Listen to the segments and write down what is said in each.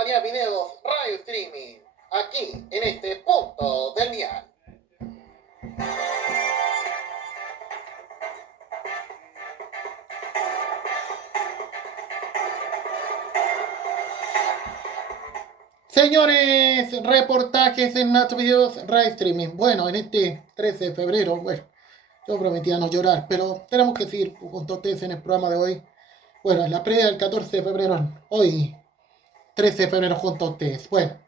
Farías Videos Radio Streaming, aquí en este punto del dial. Señores, reportajes en Nacho Videos Radio Streaming. Bueno, en este 13 de febrero, bueno, yo prometía no llorar, pero tenemos que seguir junto a ustedes en el programa de hoy. Bueno, en la previa del 14 de febrero, hoy 13 de febrero junto a ustedes. Bueno,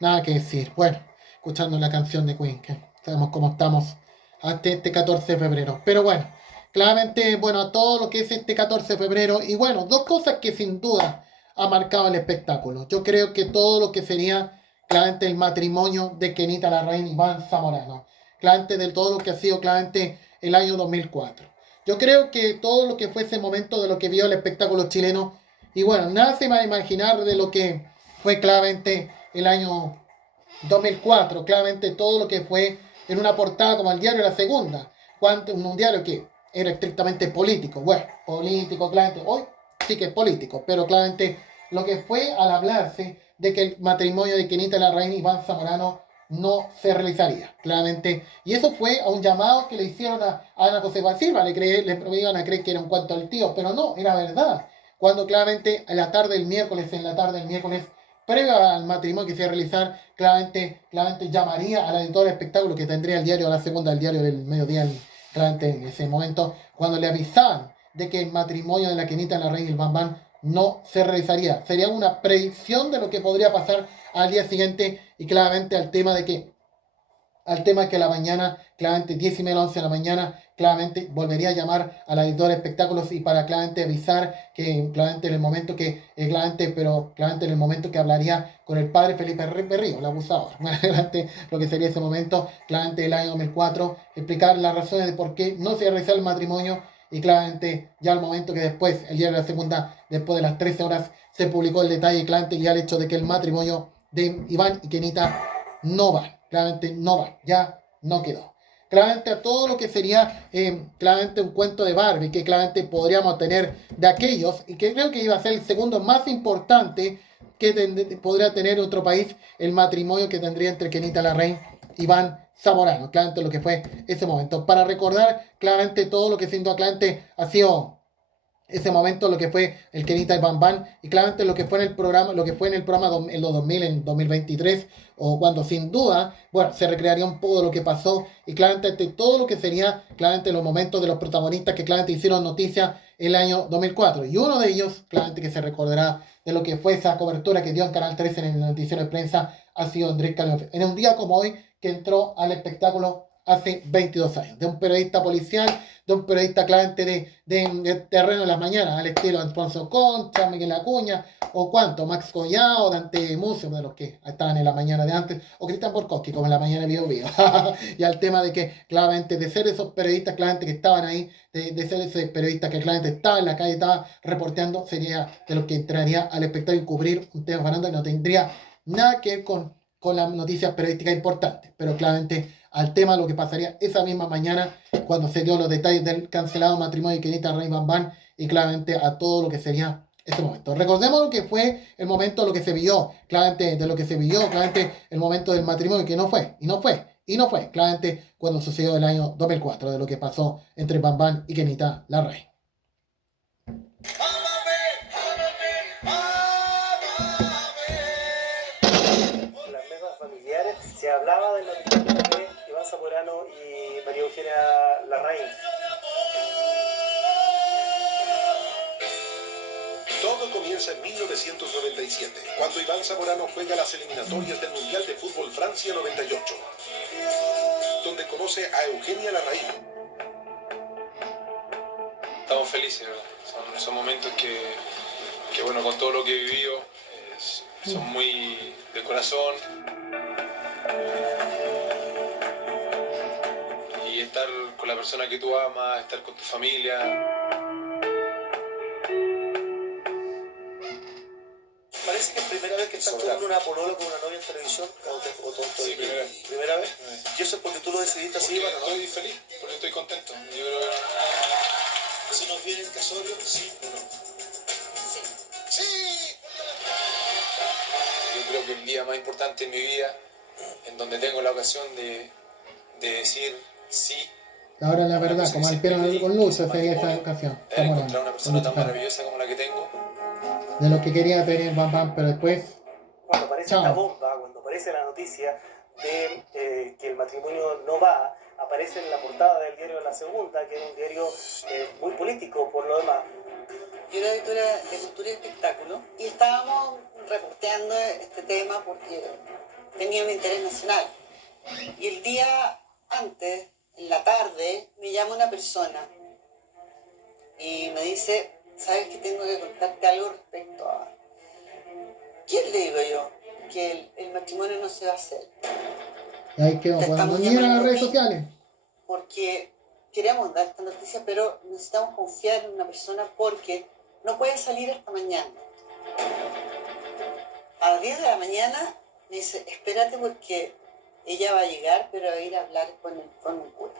nada que decir. Bueno, escuchando la canción de Queen, que sabemos cómo estamos hasta este 14 de febrero. Pero bueno, claramente, bueno, a todo lo que es este 14 de febrero. Y bueno, dos cosas que sin duda ha marcado el espectáculo. Yo creo que todo lo que sería claramente el matrimonio de Kenita Larraín y Iván Zamorano. Claramente de todo lo que ha sido claramente el año 2004. Yo creo que todo lo que fue ese momento de lo que vio el espectáculo chileno. Y bueno, nada se va a imaginar de lo que fue claramente el año 2004, claramente todo lo que fue en una portada como el diario La Segunda, un diario que era estrictamente político, bueno, político, claramente, hoy sí que es político, pero claramente lo que fue al hablarse de que el matrimonio de Kenita Larraín y Iván Zamorano no se realizaría, claramente, y eso fue a un llamado que le hicieron a Ana José Silva, le iban a creer que era un cuento al tío, pero no, era verdad, cuando claramente en la tarde del miércoles, previo al matrimonio que se iba a realizar, claramente llamaría a la editora de espectáculo que tendría el diario La Segunda, el diario del mediodía, claramente en ese momento, cuando le avisaban de que el matrimonio de la Kenita Larraín y el Bambán no se realizaría. Sería una predicción de lo que podría pasar al día siguiente y claramente al tema que a la mañana, claramente 10:30 a 11 de la mañana, claramente volvería a llamar a la editora de espectáculos y para claramente avisar que claramente en el momento que, claramente en el momento que hablaría con el padre Felipe Berrío, el abusador, claramente lo que sería ese momento, claramente el año 2004, explicar las razones de por qué no se realizó el matrimonio y claramente ya al momento que después, el diario de La Segunda, después de las 13 horas, se publicó el detalle, claramente ya el hecho de que el matrimonio de Iván y Kenita no van, claramente no van, ya no quedó. Claramente a todo lo que sería claramente un cuento de Barbie, que claramente podríamos tener de aquellos, y que creo que iba a ser el segundo más importante que podría tener otro país, el matrimonio que tendría entre Kenita Larraín y Iván Zamorano, claramente lo que fue ese momento. Para recordar claramente todo lo que siendo claramente ha sido ese momento, lo que fue el Kenita y Bambán, y claramente lo que fue en el programa, en los 2000, en 2023, o cuando sin duda, bueno, se recrearía un poco de lo que pasó, y claramente todo lo que sería, claramente los momentos de los protagonistas que claramente hicieron noticia el año 2004, y uno de ellos, claramente que se recordará de lo que fue esa cobertura que dio en Canal 13 en el noticiero de prensa, ha sido Andrés Calvo, en un día como hoy, que entró al espectáculo hace 22 años, de un periodista policial, de un periodista claramente de terreno de las mañanas, al estilo Alfonso Concha, Miguel Acuña, o cuánto, Max Collao, Dante Mucio, de los que estaban en la mañana de antes, o Cristian Borkowski, como en la mañana de Bio Bio. Y al tema de que, claramente, de ser esos periodistas, claramente, que estaban ahí, de ser ese periodista que claramente estaba en la calle, estaba reporteando, sería de los que entraría al espectáculo y cubrir un tema farándula y no tendría nada que ver con las noticias periodísticas importantes, pero claramente al tema de lo que pasaría esa misma mañana cuando se dio los detalles del cancelado matrimonio de Kenita Larraín Bambán y claramente a todo lo que sería ese momento. Recordemos lo que fue el momento, lo que se vio, claramente de lo que se vio, claramente el momento del matrimonio que no fue, claramente cuando sucedió el año 2004, de lo que pasó entre Bambán y Kenita Larraín. Se hablaba del matrimonio de Iván Zamorano y María Eugenia Larraín. Todo comienza en 1997, cuando Iván Zamorano juega las eliminatorias del Mundial de Fútbol Francia 98, donde conoce a Eugenia Larraín. Estamos felices, ¿verdad? Son momentos que, bueno, con todo lo que he vivido, son muy de corazón. Y estar con la persona que tú amas, estar con tu familia. Parece que es primera vez que estás tomando una polola con una novia en televisión. Sí, primera vez. ¿Primera vez? ¿Y eso es porque tú lo decidiste así? Porque estoy feliz, porque estoy contento. Yo creo que... ¿Se nos viene el casorio? ¿Sí o no? ¡Sí! creo que el día más importante en mi vida, en donde tengo la ocasión de decir sí. Ahora la verdad, como al Piero con Lucho sería esa ocasión. Haber Cómo no, encontrado una con persona Lucho tan Jara. maravillosa como la que tengo. De lo que quería tener Bam Bam, pero después, Cuando aparece chao. esta bomba, cuando aparece la noticia de que el matrimonio no va, aparece en la portada del diario La Segunda, que es un diario muy político por lo demás. Yo era editora de Cultura y Espectáculo y estábamos reporteando este tema porque tenía un interés nacional. Y el día antes, en la tarde, me llama una persona y me dice, ¿sabes que tengo que contarte algo respecto a...? ¿Quién le digo yo? Que el matrimonio no se va a hacer. Y ahí quedó, Te podemos estamos ir a las llamando redes a ti. sociales. Porque queremos dar esta noticia, pero necesitamos confiar en una persona porque no puede salir hasta mañana. A las 10 de la mañana me dice, espérate porque ella va a llegar, pero va a ir a hablar con un cura.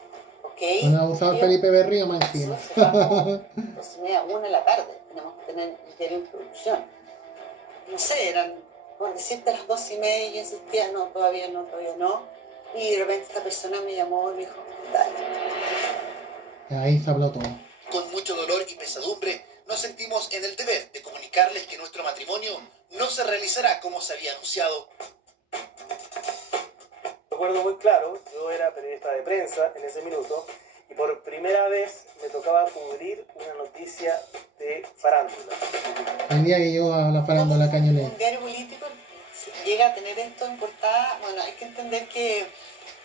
¿Ok? Con el abusador Y Felipe Berrío más encima. cerramos 2:30, 1 de la tarde. Tenemos que tener el diario en producción. No sé, eran, por decirte, las 2:30, y yo insistía, no, todavía no, todavía no. Y de repente esta persona me llamó y me dijo, dale. Y ahí se habló todo. Con mucho dolor y pesadumbre, nos sentimos en el deber de comunicarles que nuestro matrimonio no se realizará como se había anunciado. Recuerdo muy claro, yo era periodista de prensa en ese minuto y por primera vez me tocaba cubrir una noticia de farándula. El día que llegó a la farándula Cañonera. Un diario político llega a tener esto en portada, bueno, hay que entender que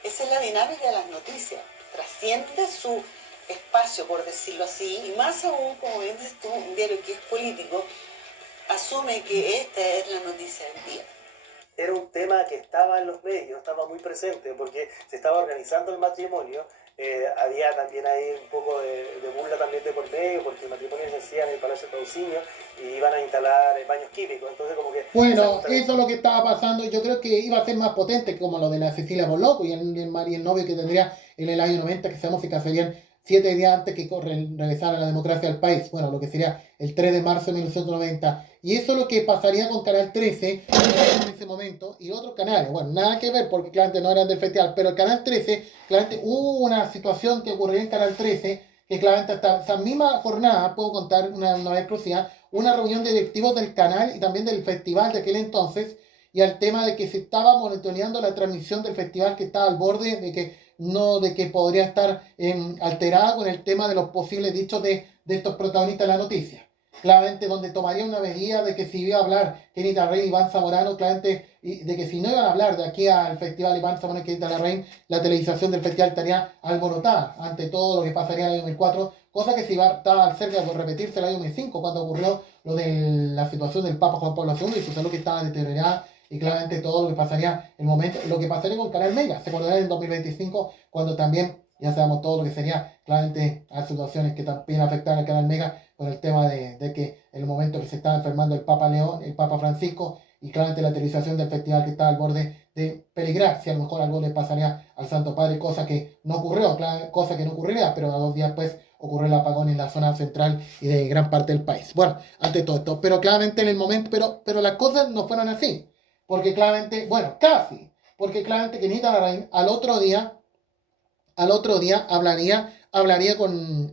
esa es la dinámica de las noticias. Trasciende su espacio, por decirlo así, y más aún, como bien dices tú, un diario que es político, asume que esta es la noticia del día. Era un tema que estaba en los medios, estaba muy presente porque se estaba organizando el matrimonio. Había también ahí un poco de burla también de por medio, porque el matrimonio se hacía en el Palacio de Paucinho y iban a instalar baños químicos. Entonces, como que. Bueno, eso es lo que estaba pasando. Yo creo que iba a ser más potente, como lo de la Cecilia Boloco y el novio que tendría en el año 90, que sabemos que casarían 7 días antes que regresara la democracia al país. Bueno, lo que sería el 3 de marzo de 1990. Y eso es lo que pasaría con Canal 13 en ese momento y otros canales. Bueno, nada que ver porque claramente no eran del festival, pero el Canal 13, claramente hubo una situación que ocurrió en Canal 13 que claramente hasta esa misma jornada, puedo contar una vez exclusiva, una reunión de directivos del canal y también del festival de aquel entonces, y al tema de que se estaba monitoreando la transmisión del festival, que estaba al borde de que podría estar alterada con el tema de los posibles dichos de estos protagonistas de la noticia. Claramente donde tomaría una medida de que si iba a hablar Kenny Larraín y Iván Zamorano, claramente, y de que si no iban a hablar de aquí al festival Iván Zamorano y Kenny Larraín, la televisación del festival estaría alborotada ante todo lo que pasaría en el año 2004, cosa que estaba cerca de repetirse el año 2005, cuando ocurrió lo de la situación del Papa Juan Pablo II y su salud que estaba deteriorada, y claramente todo lo que pasaría el momento, lo que pasaría con Canal Mega, se acordará en 2025, cuando también ya sabemos todo lo que sería claramente las situaciones que también afectaron al Canal Mega con el tema de que en el momento que se estaba enfermando el Papa León, el Papa Francisco, y claramente la televisación del festival que estaba al borde de peligrar, si a lo mejor algo le pasaría al Santo Padre, cosa que no ocurrió, cosa que no ocurriría, pero a 2 días después ocurrió el apagón en la zona central y de gran parte del país. Bueno, ante todo esto, pero claramente en el momento, pero las cosas no fueron así, porque claramente, bueno, casi, porque claramente que Nita Larraín al otro día hablaría con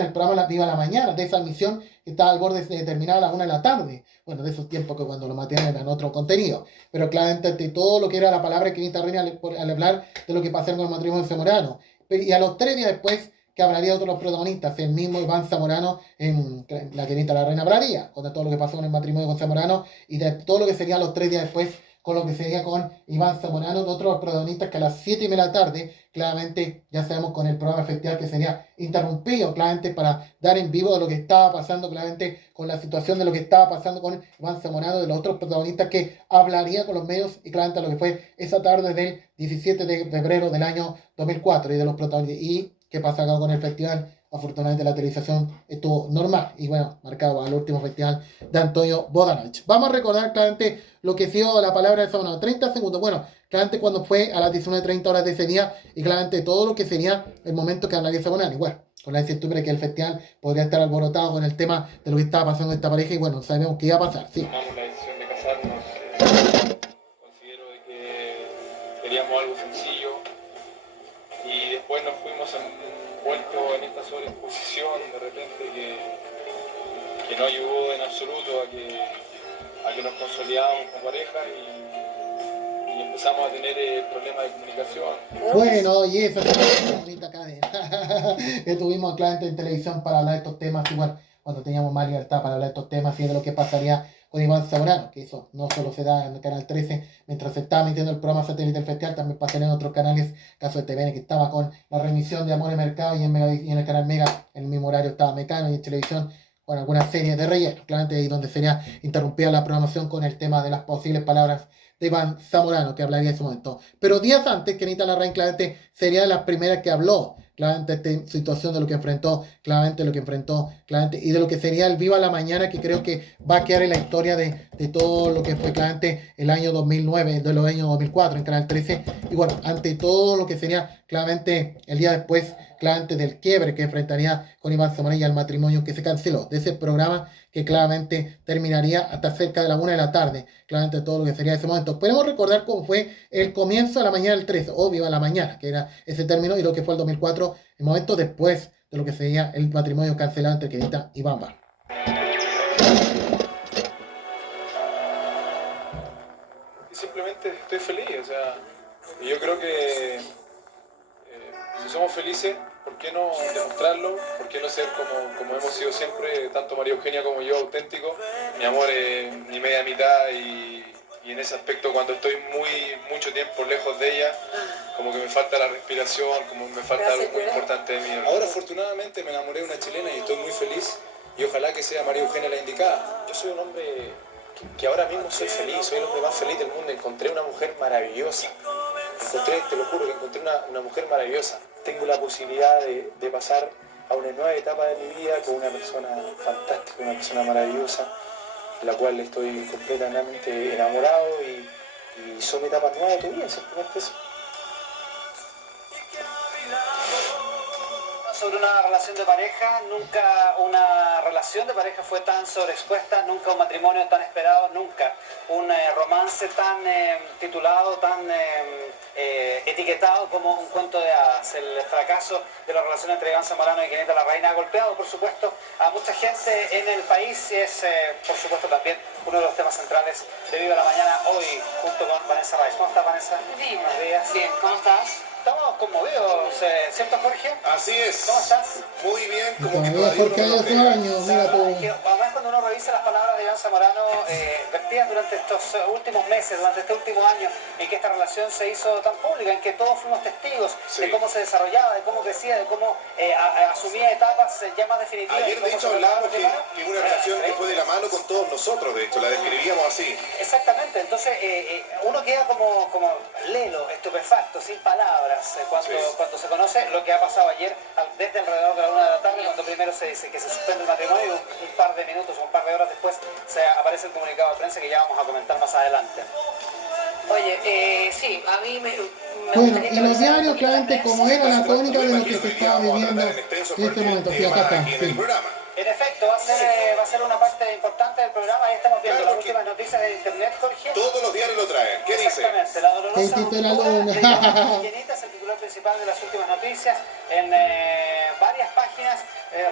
el programa La Viva la Mañana, de esa misión que estaba al borde de terminar a las 1 de la tarde. Bueno, de esos tiempos que cuando lo matían eran otro contenido. Pero claramente ante todo lo que era la palabra de Kenita Reina al hablar de lo que pasó con el matrimonio de Zamorano. Y a los 3 días después que hablaría de otros protagonistas, el mismo Iván Zamorano, en la Kenita la Reina hablaría, con todo lo que pasó con el matrimonio con Zamorano y de todo lo que sería los 3 días después con lo que sería con Iván Zamorano, de otros protagonistas que a las 7:30 de la tarde, claramente ya sabemos con el programa festival que sería interrumpido, claramente para dar en vivo de lo que estaba pasando, claramente con la situación de lo que estaba pasando con Iván Zamorano, de los otros protagonistas que hablaría con los medios y claramente lo que fue esa tarde del 17 de febrero del año 2004 y de los protagonistas. ¿Y qué pasa acá con el festival? Afortunadamente la televisación estuvo normal y bueno, marcado al último festival de Antonio Bodanovich. Vamos a recordar claramente lo que dio la palabra de Zamorano. 30 segundos. Bueno, claramente cuando fue a las 19:30 horas de ese día y claramente todo lo que sería el momento que hablaría Zamorano. Y bueno, con la incertidumbre que el festival podría estar alborotado con el tema de lo que estaba pasando en esta pareja y bueno, sabemos que iba a pasar, sí. Tomamos la decisión de casarnos prepararnos. Considero de que queríamos algo sencillo y después nos fuimos envueltos en esta sobreexposición de repente que no ayudó en absoluto a que nos consolidáramos como pareja y empezamos a tener problemas de comunicación. Bueno, y esa es una bonita cadena que tuvimos claramente en televisión para hablar de estos temas, igual cuando teníamos más libertad para hablar de estos temas y de lo que pasaría con Iván Zamorano, que eso no solo se da en el Canal 13, mientras se estaba emitiendo el programa satélite del festival, también pasaría en otros canales, caso de TVN, que estaba con la remisión de Amor y Mercado, y en el Canal Mega, en el mismo horario estaba Mecano, y en televisión con algunas series de relleno, claramente ahí donde sería interrumpida la programación con el tema de las posibles palabras de Iván Zamorano, que hablaría en ese momento. Pero días antes, Kenita Larraín claramente sería de las primeras que habló, claramente esta situación de lo que enfrentó, claramente lo que enfrentó, claramente, y de lo que sería el Viva la Mañana, que creo que va a quedar en la historia de todo lo que fue claramente el año 2009, de los años 2004 en Canal 13, y bueno, ante todo lo que sería claramente el día después, claramente del quiebre que enfrentaría con Iván Zamorano y el matrimonio que se canceló, de ese programa que claramente terminaría hasta cerca de la 1 de la tarde, claramente todo lo que sería ese momento. Podemos recordar cómo fue el comienzo de la mañana del 13, o Viva la Mañana, que era ese término, y lo que fue el 2004, el momento después de lo que sería el matrimonio cancelado entre Kenita y Bamba. Y simplemente estoy feliz, o sea, yo creo que si somos felices, ¿por qué no demostrarlo? ¿Por qué no ser como hemos sido siempre, tanto María Eugenia como yo, auténticos? Mi amor es mi media mitad y en ese aspecto cuando estoy mucho tiempo lejos de ella, como que me falta la respiración, como me falta algo muy importante de mí. Ahora afortunadamente me enamoré de una chilena y estoy muy feliz y ojalá que sea María Eugenia la indicada. Yo soy un hombre que ahora mismo soy feliz, soy el hombre más feliz del mundo. Encontré una mujer maravillosa. Te lo juro que encontré una mujer maravillosa. Tengo la posibilidad de pasar a una nueva etapa de mi vida con una persona fantástica, una persona maravillosa, la cual estoy completamente enamorado y son etapas nuevas de tu vida, simplemente eso. Sobre una relación de pareja, nunca una relación de pareja fue tan sobreexpuesta, nunca un matrimonio tan esperado, nunca un romance tan titulado, tan etiquetado como un cuento de hadas. El fracaso de la relación entre Iván Zamorano y Kenita Larraín ha golpeado, por supuesto, a mucha gente en el país y es, por supuesto, también uno de los temas centrales de Viva la Mañana hoy, junto con Vanessa Rice. ¿Cómo estás, Vanessa? Bien. Buenos días. Bien, ¿cómo estás? Estamos conmovidos, ¿cierto, Jorge? Así es. ¿Cómo estás? Muy bien, Y como que todavía todavía porque uno no hay lo 8 cree. años, mira tú. Además, cuando uno revisa las palabras de Iván Zamorano vertidas durante estos últimos meses, durante este último año, en que esta relación se hizo tan pública, en que todos fuimos testigos de cómo se desarrollaba, de cómo crecía, de cómo asumía etapas ya más definitivas. Ayer, de hecho, hablábamos que una relación que fue de la mano con todos nosotros, de hecho, la describíamos así. Exactamente, entonces uno queda como lelo, estupefacto, sin palabras, cuando se conoce lo que ha pasado ayer, desde alrededor de la 1 de la tarde, cuando primero se dice que se suspende el matrimonio y un par de minutos o un par de horas después aparece el comunicado de prensa que ya vamos a comentar más adelante. Oye, sí, a mí me Bueno, gustaría y los conversar un diarios, poquito claramente, de como eso. era la tónica de lo que se Aquí estaba vamos a viviendo tratar en en extenso ese porque momento. el Sí, acá tema está, aquí en el sí. programa. En efecto, va a ser una parte importante del programa. Ahí estamos viendo Claro, las últimas noticias de internet, Jorge. Todos los diarios lo traen. ¿Qué dice? Exactamente, la dolorosa ¿Qué titula ruptura Luna? de Iván Kenita es el titular principal de las últimas noticias. En varias páginas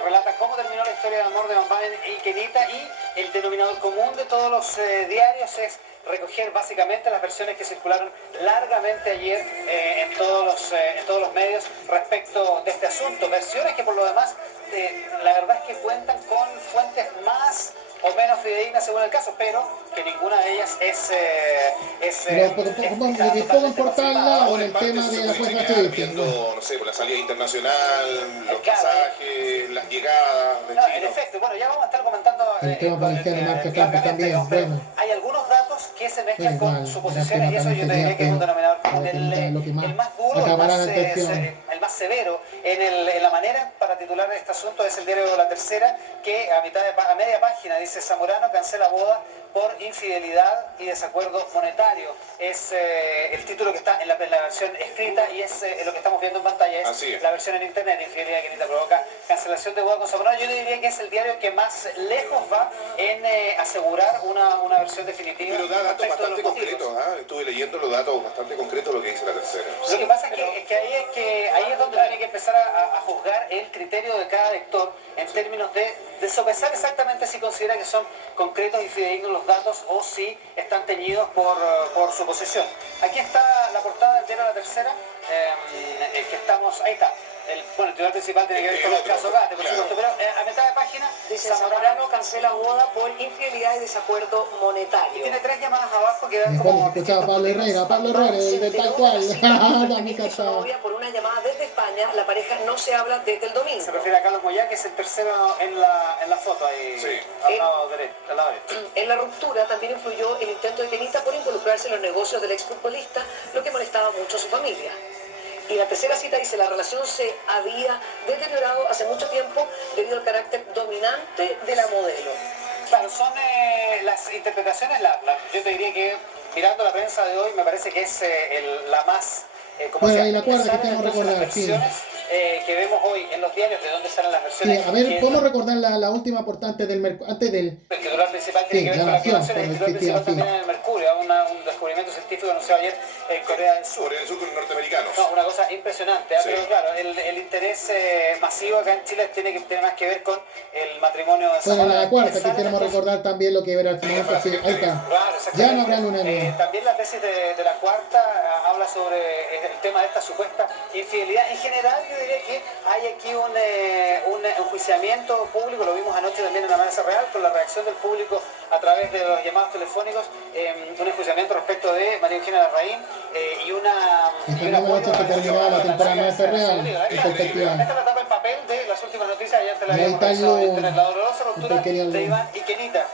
relata cómo terminó la historia de amor de Bambán y Kenita, y el denominador común de todos los diarios es recoger básicamente las versiones que circularon largamente ayer en todos los medios respecto de este asunto. Versiones que por lo demás, la verdad es que cuentan con fuentes más o menos fidedignas según el caso, pero que ninguna de ellas es Pero lo que puedo importar al lado Ahora, en en el parte, tema eso de se la puede fuerza chequear civil. viendo, no sé, por la salida internacional, los Claro. pasajes, las llegadas de No, en Chile. efecto, bueno, ya vamos a estar comentando El tema valenciano, Marca Campos también, pero bueno. hay algunos datos que se mezclan Bueno, con igual, suposiciones, y eso yo te diría que es un denominador común. lo que más El más duro, acabará la atención. el más severo en la manera para titular este asunto es el diario La Tercera, que a media página dice: Zamorano cancela boda por infidelidad y desacuerdo monetario. Es el título que está en la versión escrita y es lo que estamos viendo en pantalla. Es la versión en internet: infidelidad que provoca cancelación de boda con Zamorano. Yo diría que es el diario que más lejos va en asegurar una versión definitiva. Pero da datos respecto de bastante los motivos. concretos, estuve leyendo los datos bastante concretos de lo que dice La Tercera. Lo que pasa es que ahí es donde tiene que empezar a juzgar el criterio de cada lector en términos de sopesar exactamente si considera que son concretos y fidedignos los datos o si están teñidos por su posición. Aquí está la portada del diario La Tercera, que estamos, ahí está. El titular principal tiene que ver con el caso Gate, por supuesto, pero a mitad de página dice: Zamorano cancela boda por infidelidad y desacuerdo monetario. Y tiene 3 llamadas abajo que dan Mejor como que escuchaba Pablo Herrera, el de tal cual. Dice su novia por una llamada desde España. La pareja no se habla desde el domingo. Se refiere a Carlos Moyá, que es el tercero en la foto ahí, al lado derecho. En la ruptura también influyó el intento de Kenita por involucrarse en los negocios del exfutbolista, lo que molestaba mucho a su familia. Y la tercera cita dice: la relación se había deteriorado hace mucho tiempo debido al carácter dominante de la modelo. Claro, son las interpretaciones, yo te diría que mirando la prensa de hoy me parece que es la más... bueno, y la cuarta que tenemos que recordar, sí. Que vemos hoy en los diarios, de dónde salen las versiones. Sí, a ver, ¿cómo recordar la última portante antes del... El titular principal tiene que ver con la clonación, el titular principal también en el Mercurio, un descubrimiento científico anunciado ayer en Corea del Sur. Corea del Sur con norteamericanos. No, una cosa impresionante, pero claro, el interés masivo acá en Chile tiene más que ver con el matrimonio de Bueno, Zamorano. la cuarta, quisiéramos recordar también lo que era el momento, sí, ahí está. Claro, Ya no habrá luna nueva. también la tesis de la cuarta habla sobre el tema de esta supuesta infidelidad. En general, yo diría que hay aquí un enjuiciamiento público, lo vimos anoche también en Amanece Real, con la reacción del público a través de los llamados telefónicos, un enjuiciamiento respecto de María Eugenia Larraín y un apoyo que terminaba la temporada de Amanece Real, Esta es la tapa en papel de las últimas noticias, ayer te la habíamos revisado en internet. La dolorosa ruptura de Iván y Kenita.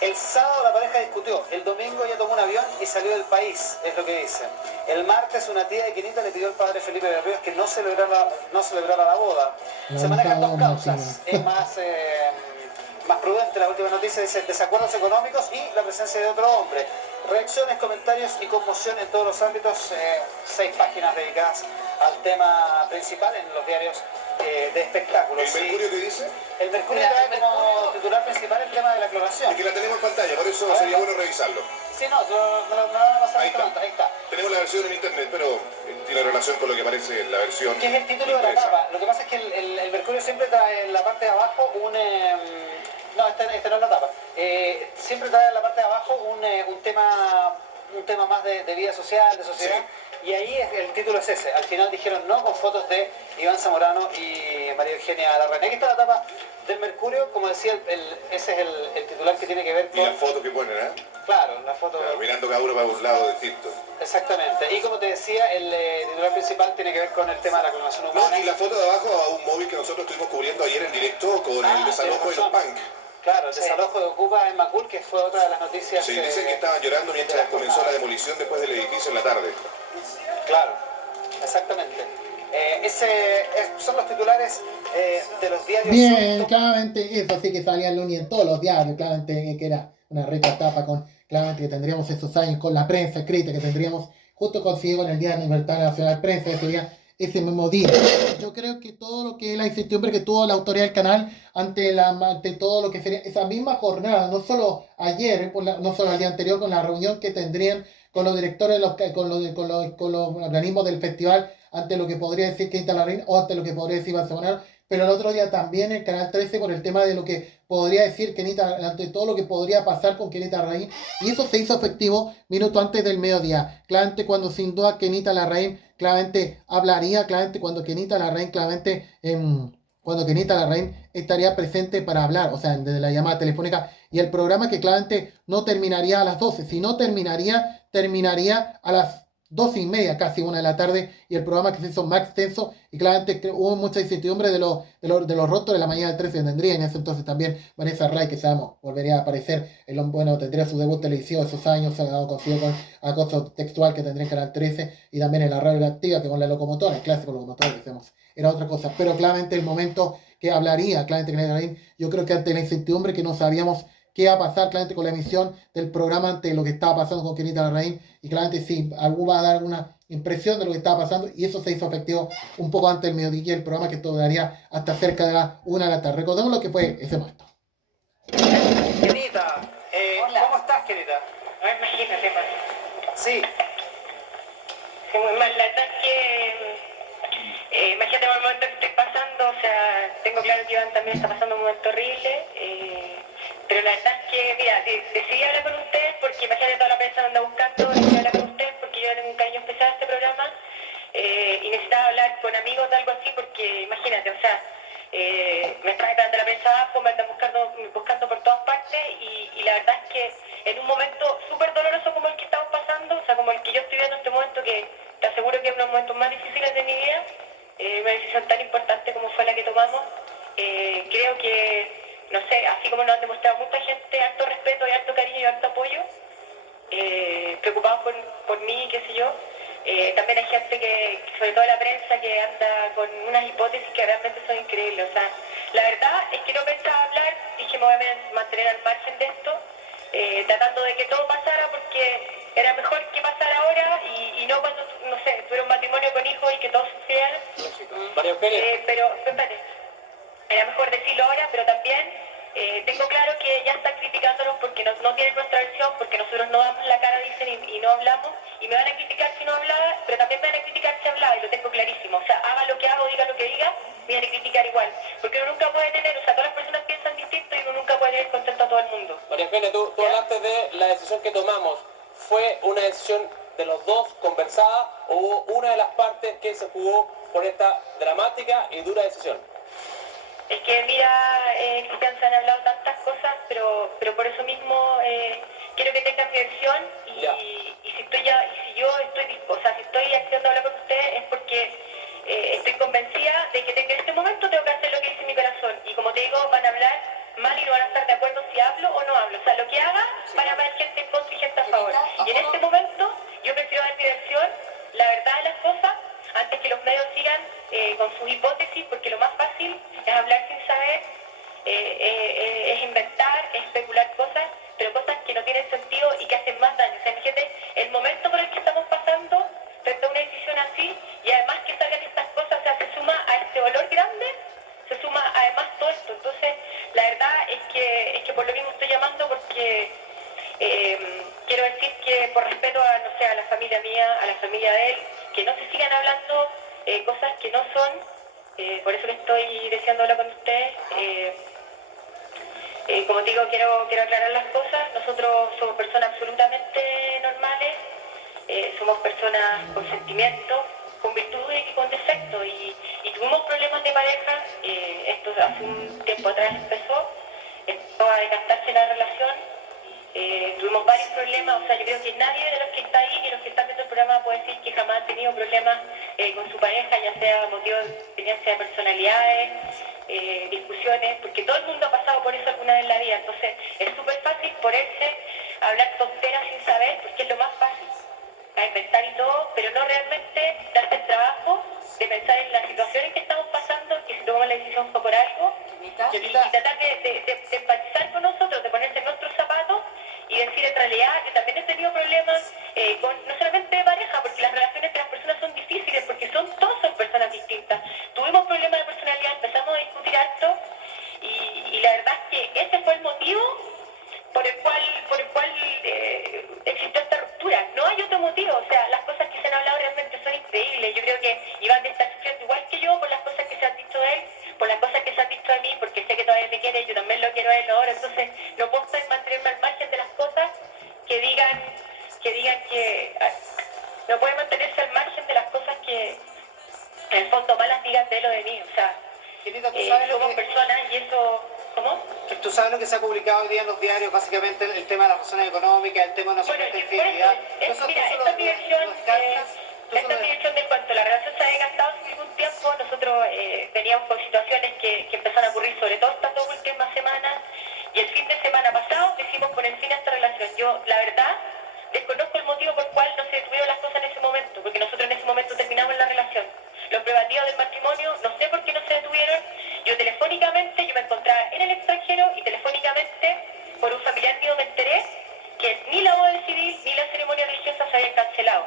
El sábado la pareja discutió, el domingo ya tomó un avión y salió del país, es lo que dicen. El martes una tía de Kenita le pidió al padre Felipe de Ríos que no celebrara la boda. Se manejan 2 causas, es más prudente la última noticia, dice: desacuerdos económicos y la presencia de otro hombre. Reacciones, comentarios y conmoción en todos los ámbitos, 6 páginas dedicadas al tema principal en los diarios de espectáculos. ¿El Mercurio qué dice? El Mercurio trae como titular principal el tema de la clonación. Es que la tenemos en pantalla, por eso sería bueno revisarlo. Sí, no, me lo van a pasar ahí está. Tenemos la versión en internet, pero tiene relación con lo que aparece en la versión ¿Qué es el título de la tapa? Lo que pasa es que el Mercurio siempre trae en la parte de abajo un... no, este no es la tapa. Siempre trae en la parte de abajo un tema más de vida social, de sociedad. Sí. Y ahí el título es ese. Al final dijeron no con fotos de Iván Zamorano y María Eugenia Larraín. Aquí está la tapa del Mercurio, como decía, ese es el titular que tiene que ver con... Y las fotos que ponen, Claro, la foto... Claro, mirando cada uno para un lado distinto. Exactamente. Y como te decía, el titular principal tiene que ver con el tema de la clonación humana. No, y la foto de abajo a un móvil que nosotros estuvimos cubriendo ayer en directo con el desalojo de los punk. Claro, el desalojo de Ocupa en Macul, que fue otra de las noticias... Sí, dicen que estaban llorando mientras comenzó la demolición después del edificio en la tarde. Claro, exactamente. Son los titulares de los diarios. Bien, claramente eso sí que salía el lunes en todos los diarios, claramente que era una rica etapa con, claramente que tendríamos esos años con la prensa escrita, que tendríamos justo consigo en el Día de la Libertad Nacional de Prensa, ese mismo día. Yo creo que todo lo que es la incertidumbre que tuvo la autoridad del canal ante todo lo que sería esa misma jornada, no solo ayer, no solo el día anterior, con la reunión que tendrían con los directores, con los organismos del festival, ante lo que podría decir Kenita Larraín o ante lo que podría decir Iván Zamorano, pero el otro día también el Canal 13 con el tema de lo que podría decir Kenita, ante todo lo que podría pasar con Kenita Larraín, y eso se hizo efectivo minuto antes del mediodía. Claramente cuando sin duda Kenita Larraín claramente hablaría, claramente cuando Kenita Larraín estaría presente para hablar, o sea, desde la llamada telefónica, y el programa que claramente no terminaría a las 12, si no terminaría a las 12:30, casi 1 de la tarde, y el programa que se hizo más extenso, y claramente hubo mucha incertidumbre de los rostros de la mañana del 13 que tendría, en ese entonces también Vanessa Ray, que sabemos, volvería a aparecer, bueno, tendría su debut televisivo esos años, se ha conseguido con acoso textual que tendría en Canal 13, y también en la radio activa, que con la locomotora, el clásico locomotora que decimos, era otra cosa, pero claramente el momento que hablaría, claramente Kenita Larraín, yo creo que ante la incertidumbre que no sabíamos qué iba a pasar claramente con la emisión del programa ante lo que estaba pasando con Kenita Larraín, y claramente sí, algún va a dar alguna impresión de lo que estaba pasando, y eso se hizo efectivo un poco antes del mediodía, el programa que duraría hasta cerca de la 1 de la tarde. Recordemos lo que fue ese momento. Kenita, Hola. ¿cómo estás, Kenita? No, imagínate, man. Sí. Sí, muy mal. La verdad es que, imagínate el momento que estoy pasando, o sea, tengo claro que Iván también está pasando un momento horrible, pero la verdad es que, mira, decidí hablar con ustedes porque imagínate toda la prensa me anda buscando, decidí hablar con ustedes porque yo tengo un cariño especial a este programa, y necesitaba hablar con amigos de algo así porque, imagínate, o sea, me están esperando la prensa abajo, me andan buscando por todas partes, y la verdad es que en un momento súper doloroso como el que estamos pasando, o sea, como el que yo estoy viendo en este momento, que te aseguro que es uno de los momentos más difíciles de mi vida, una decisión tan importante como fue la que tomamos, creo que, no sé, así como nos han demostrado mucha gente, harto respeto y harto cariño y harto apoyo, preocupados por mí, qué sé yo. También hay gente que, sobre todo la prensa, que anda con unas hipótesis que realmente son increíbles. O sea, la verdad es que no pensaba hablar, dije me voy a mantener al margen de esto, tratando de que todo pasara porque era mejor que pasara ahora y no cuando, no sé, tuviera un matrimonio con hijos y que todos sufrieran. María Eugenia. Pero, espérate, era mejor decirlo ahora, pero también tengo claro que ya están criticándonos porque no tienen nuestra versión, porque nosotros no damos la cara, dicen, y no hablamos, y me van a criticar si no hablaba, pero también me van a criticar si hablaba, y lo tengo clarísimo. O sea, haga lo que haga o diga lo que diga, me van a criticar igual, porque uno nunca puede tener, o sea, todas las personas piensan distinto y uno nunca puede tener contento a todo el mundo. María Eugenia, tú hablaste de la decisión que tomamos. ¿Fue una decisión de los dos conversada o hubo una de las partes que se jugó por esta dramática y dura decisión? Es que mira, Cristian, se han hablado tantas cosas, pero por eso mismo quiero que tengan mi versión y si yo estoy dispuesta, si estoy accediendo a hablar con ustedes es porque estoy convencida de que en este momento tengo que hacer lo que dice mi corazón, y como te digo, van a hablar mal y no van a estar de acuerdo si hablo o no hablo. O sea, lo que haga van a haber gente en contra y gente a favor. Y en este momento yo prefiero dar mi versión, la verdad de las cosas, antes que los medios sigan con sus hipótesis, porque lo más fácil es hablar sin saber, es inventar, es especular cosas, pero cosas que no tienen sentido y que hacen más daño. O sea, imagínate el momento por el que estamos pasando frente a una decisión así, y además que salgan estas cosas, o sea, se suma a este dolor grande, se suma además todo esto. Entonces, la verdad es que por lo mismo estoy llamando porque quiero decir que por respeto a, no sé, a la familia mía, a la familia de él, que no se sigan hablando cosas que no son, por eso que estoy deseando hablar con ustedes. Como te digo, quiero aclarar las cosas. Nosotros somos personas absolutamente normales, somos personas con sentimientos, con virtudes y con defectos, y tuvimos problemas de pareja. Esto hace un tiempo atrás empezó a decantarse la relación. Tuvimos varios problemas, o sea, yo creo que nadie de los que está ahí, ni los que están viendo el programa, puede decir que jamás ha tenido problemas con su pareja, ya sea motivo de experiencia de personalidades, discusiones, porque todo el mundo ha pasado por eso alguna vez en la vida. Entonces es súper fácil ponerse a hablar tonteras sin saber, porque es lo más fácil, a inventar y todo, pero no realmente darse el trabajo de pensar en la situación en que estamos pasando, que si tomamos la decisión fue por algo, y tratar de empatizar con nosotros, de ponerse en nuestros zapatos y decir en realidad que también he tenido problemas no solamente de pareja, porque las relaciones entre las personas son difíciles, porque todos son personas distintas. Tuvimos problemas de personalidad, empezamos a discutir harto, y la verdad es que ese fue el motivo por el cual existió esta ruptura. No hay otro motivo. O sea, las cosas que se han hablado realmente son increíbles. Yo creo que Iván está sufriendo igual que yo por las cosas que se han dicho de él, por las cosas que se han dicho de mí, porque sé que todavía me quiere, yo también lo quiero a él ahora. Entonces no puedo mantenerme al margen de las cosas que digan que no puede mantenerse al margen de las cosas que en el fondo malas digan de él o de mí. O sea, Kenita, tú sabes lo somos que... personas y eso ¿Cómo? Que tú sabes lo que se ha publicado hoy día en los diarios, básicamente el tema de las razones económicas, el tema de una Bueno, supuesta y por eso, infidelidad. mira, esta es mi versión, esta es mi versión del cuento. La relación se había gastado hace algún tiempo. Nosotros veníamos con situaciones que empezaron a ocurrir, sobre todo estas 2 últimas semanas. Y el fin de semana pasado decidimos poner fin a esta relación. Yo, la verdad, desconozco el motivo por el cual no se detuvieron las cosas en ese momento, porque nosotros en ese momento terminamos la relación. Los preparativos del matrimonio, no sé por qué no se detuvieron. Yo telefónicamente, yo me encontraba en el extranjero y telefónicamente por un familiar mío me enteré que ni la boda civil ni la ceremonia religiosa se habían cancelado.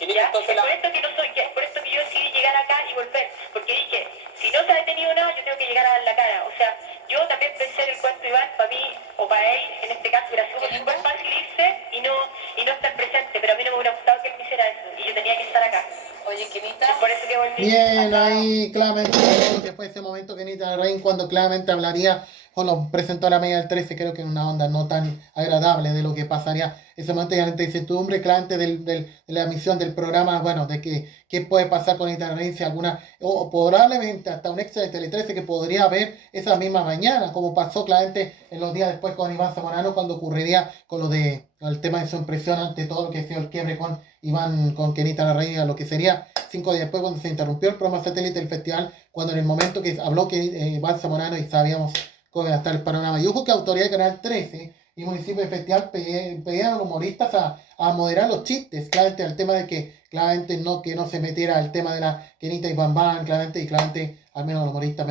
¿Ya? Es por esto que no soy, es por esto que yo decidí llegar acá y volver, porque dije, si no se ha detenido nada, yo tengo que llegar a dar la cara. O sea, yo también pensé en el cuento Iván, para mí, o para él, en este caso, hubiera sido súper fácil irse y no estar presente, pero a mí no me hubiera gustado que él me hiciera eso, y yo tenía que estar acá. Oye, Kenita. Es por eso que volví. Bien, ahí claramente lo que fue ese momento Kenita Larraín cuando claramente hablaría o lo presentó a la media del 13, creo que en una onda no tan agradable de lo que pasaría ese momento de incertidumbre, claramente de la misión del programa, bueno, de que qué puede pasar con Kenita Larraín, si alguna, o probablemente hasta un extra de Tele 13 que podría haber esa misma mañana, como pasó claramente en los días después con Iván Zamorano, cuando ocurriría con lo de el tema de su impresión ante todo lo que fue el quiebre con Iván, con Kenita Larraín, a lo que sería 5 días después cuando se interrumpió el programa satélite del festival, cuando en el momento que habló que Iván Zamorano y sabíamos cómo iba a estar el panorama. Y ojo que autoridad de Canal 13 y municipio del festival pedían a los humoristas a moderar los chistes, claramente al tema de que claramente que no se metiera al tema de la Kenita y Bambán, claramente, y claramente al menos los humoristas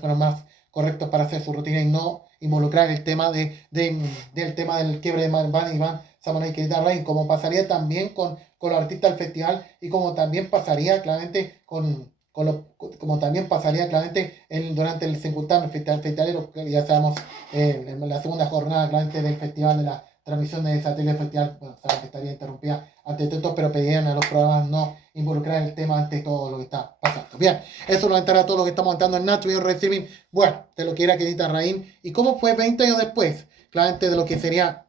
fueron más correctos para hacer su rutina y no involucrar el tema del tema del quiebre de Bambán y Iván Zamorano y Kenita Larraín, como pasaría también con los artistas del festival y como también pasaría claramente como también pasaría claramente durante el simultáneo festivalero, que ya sabemos, en la segunda jornada claramente del festival, de la transmisión de satélite del festival, bueno, saben que estaría interrumpida ante todo, pero pedían a los programas no involucrar el tema ante todo lo que está pasando. Bien, eso nos entrará todo lo que estamos montando en Nacho y Receiving, bueno, de lo que era Kenita Larraín, y cómo fue 20 años después, claramente de lo que sería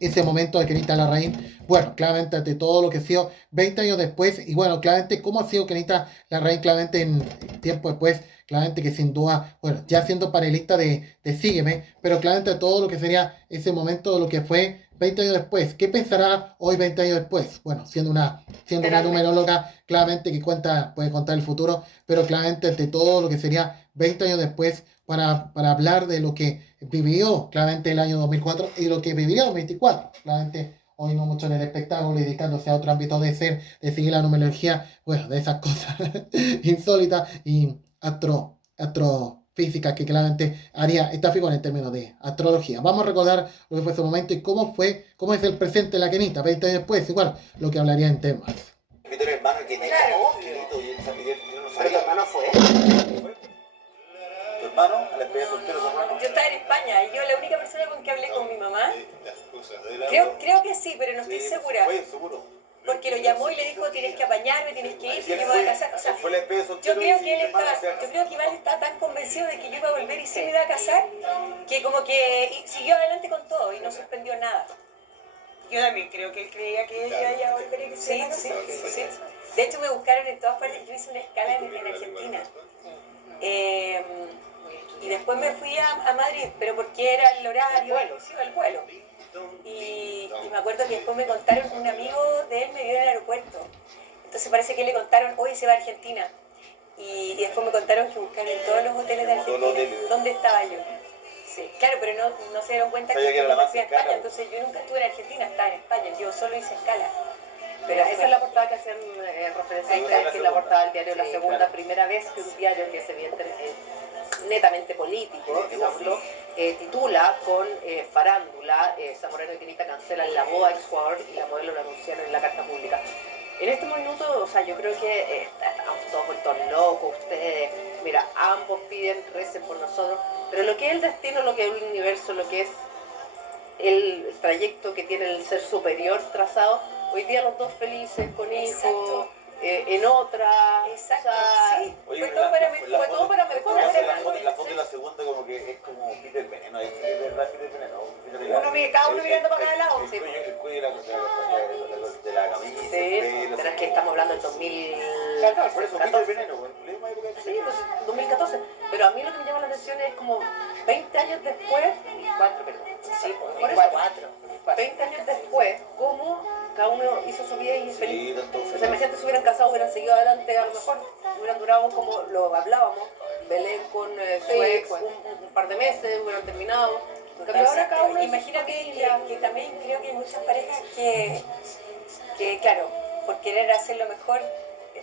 ese momento de Kenita Larraín, bueno, claramente ante todo lo que ha sido 20 años después, y bueno, claramente cómo ha sido Kenita Larraín, claramente en tiempo después, claramente que sin duda, bueno, ya siendo panelista de Sígueme, pero claramente todo lo que sería ese momento de lo que fue 20 años después. ¿Qué pensará hoy 20 años después? Bueno, siendo una numeróloga, claramente que puede contar el futuro, pero claramente ante todo lo que sería 20 años después, para hablar de lo que vivió claramente el año 2004 y lo que viviría el 2024. Claramente hoy no mucho en el espectáculo, dedicándose a otro ámbito de seguir la numerología, bueno, de esas cosas insólitas y astrofísicas que claramente haría esta figura en términos de astrología. Vamos a recordar lo que fue ese momento y cómo es el presente de la Kenita, 20 años después, igual, lo que hablaría en temas. Mi hermano Kenita, Pero tu hermano fue. ¿Tu hermano? ¿A la despedida soltero su hermano? Yo estaba en España y yo la única persona con que hablé con mi mamá, creo que sí, pero no estoy segura. Fue, seguro. Porque lo llamó y le dijo, tienes que apañarme, tienes que ir, ¿Quién que me voy a fue? casar. O sea, Fue la despedida soltero. yo creo que y mi hermano se yo creo que Iván está tan convencido de que yo iba a volver y se me iba a casar, que como que siguió adelante con todo y no suspendió nada. Yo también creo que él creía que ella iba a volver y que se Sí, iba a sí, casar. sí. De hecho me buscaron en todas partes, yo hice una escala en Argentina. Y después me fui a Madrid, pero porque era el horario, el vuelo. Y me acuerdo que después me contaron, un amigo de él me vio en el aeropuerto. Entonces parece que le contaron, hoy se va a Argentina. Y después me contaron que buscaron en todos los hoteles de Argentina dónde estaba yo. Sí, claro, pero no se dieron cuenta Sabía que era la yo más fui a España, cercana. entonces yo nunca estuve en Argentina, estaba en España, yo solo hice escala. Pero esa es la portada que hacen referencia a ustedes, que es la portada del diario La Sí, Segunda, claro. primera vez que un diario que es evidentemente netamente político, digámoslo, titula con farándula, Zamorano y Kenita cancelan la boda ex-jugador y la modelo lo anunciaron en la carta pública. En este minuto, o sea, yo creo que estamos todos vueltos locos, ustedes, mira, ambos piden, recen por nosotros, pero lo que es el destino, lo que es el universo, lo que es el trayecto que tiene el ser superior trazado, hoy día los dos felices, con hijos, Exacto. En otra, Exacto, o sea, sí. Oye, fue todo para mejor. La foto de la segunda como que es como Peter Veneno, es verdad Peter Veneno. Cada uno mirando para cada lado. El cuello de la camisa. Sí, pero es que estamos hablando del 2000. Claro, por eso Peter Veneno, la misma época Sí, pues 2014. Pero a mí lo que me llama la atención es como 20 años después, 4, perdón. Sí, por eso, 20 años después, cómo cada uno hizo su vida y es feliz. O sea, imagínate si hubieran casado, hubieran seguido adelante, a lo mejor hubieran durado como lo hablábamos, Belén con su ex, un par de meses, hubieran terminado. Pero ahora cada uno imagínate que también creo que hay muchas parejas que claro, por querer hacerlo mejor,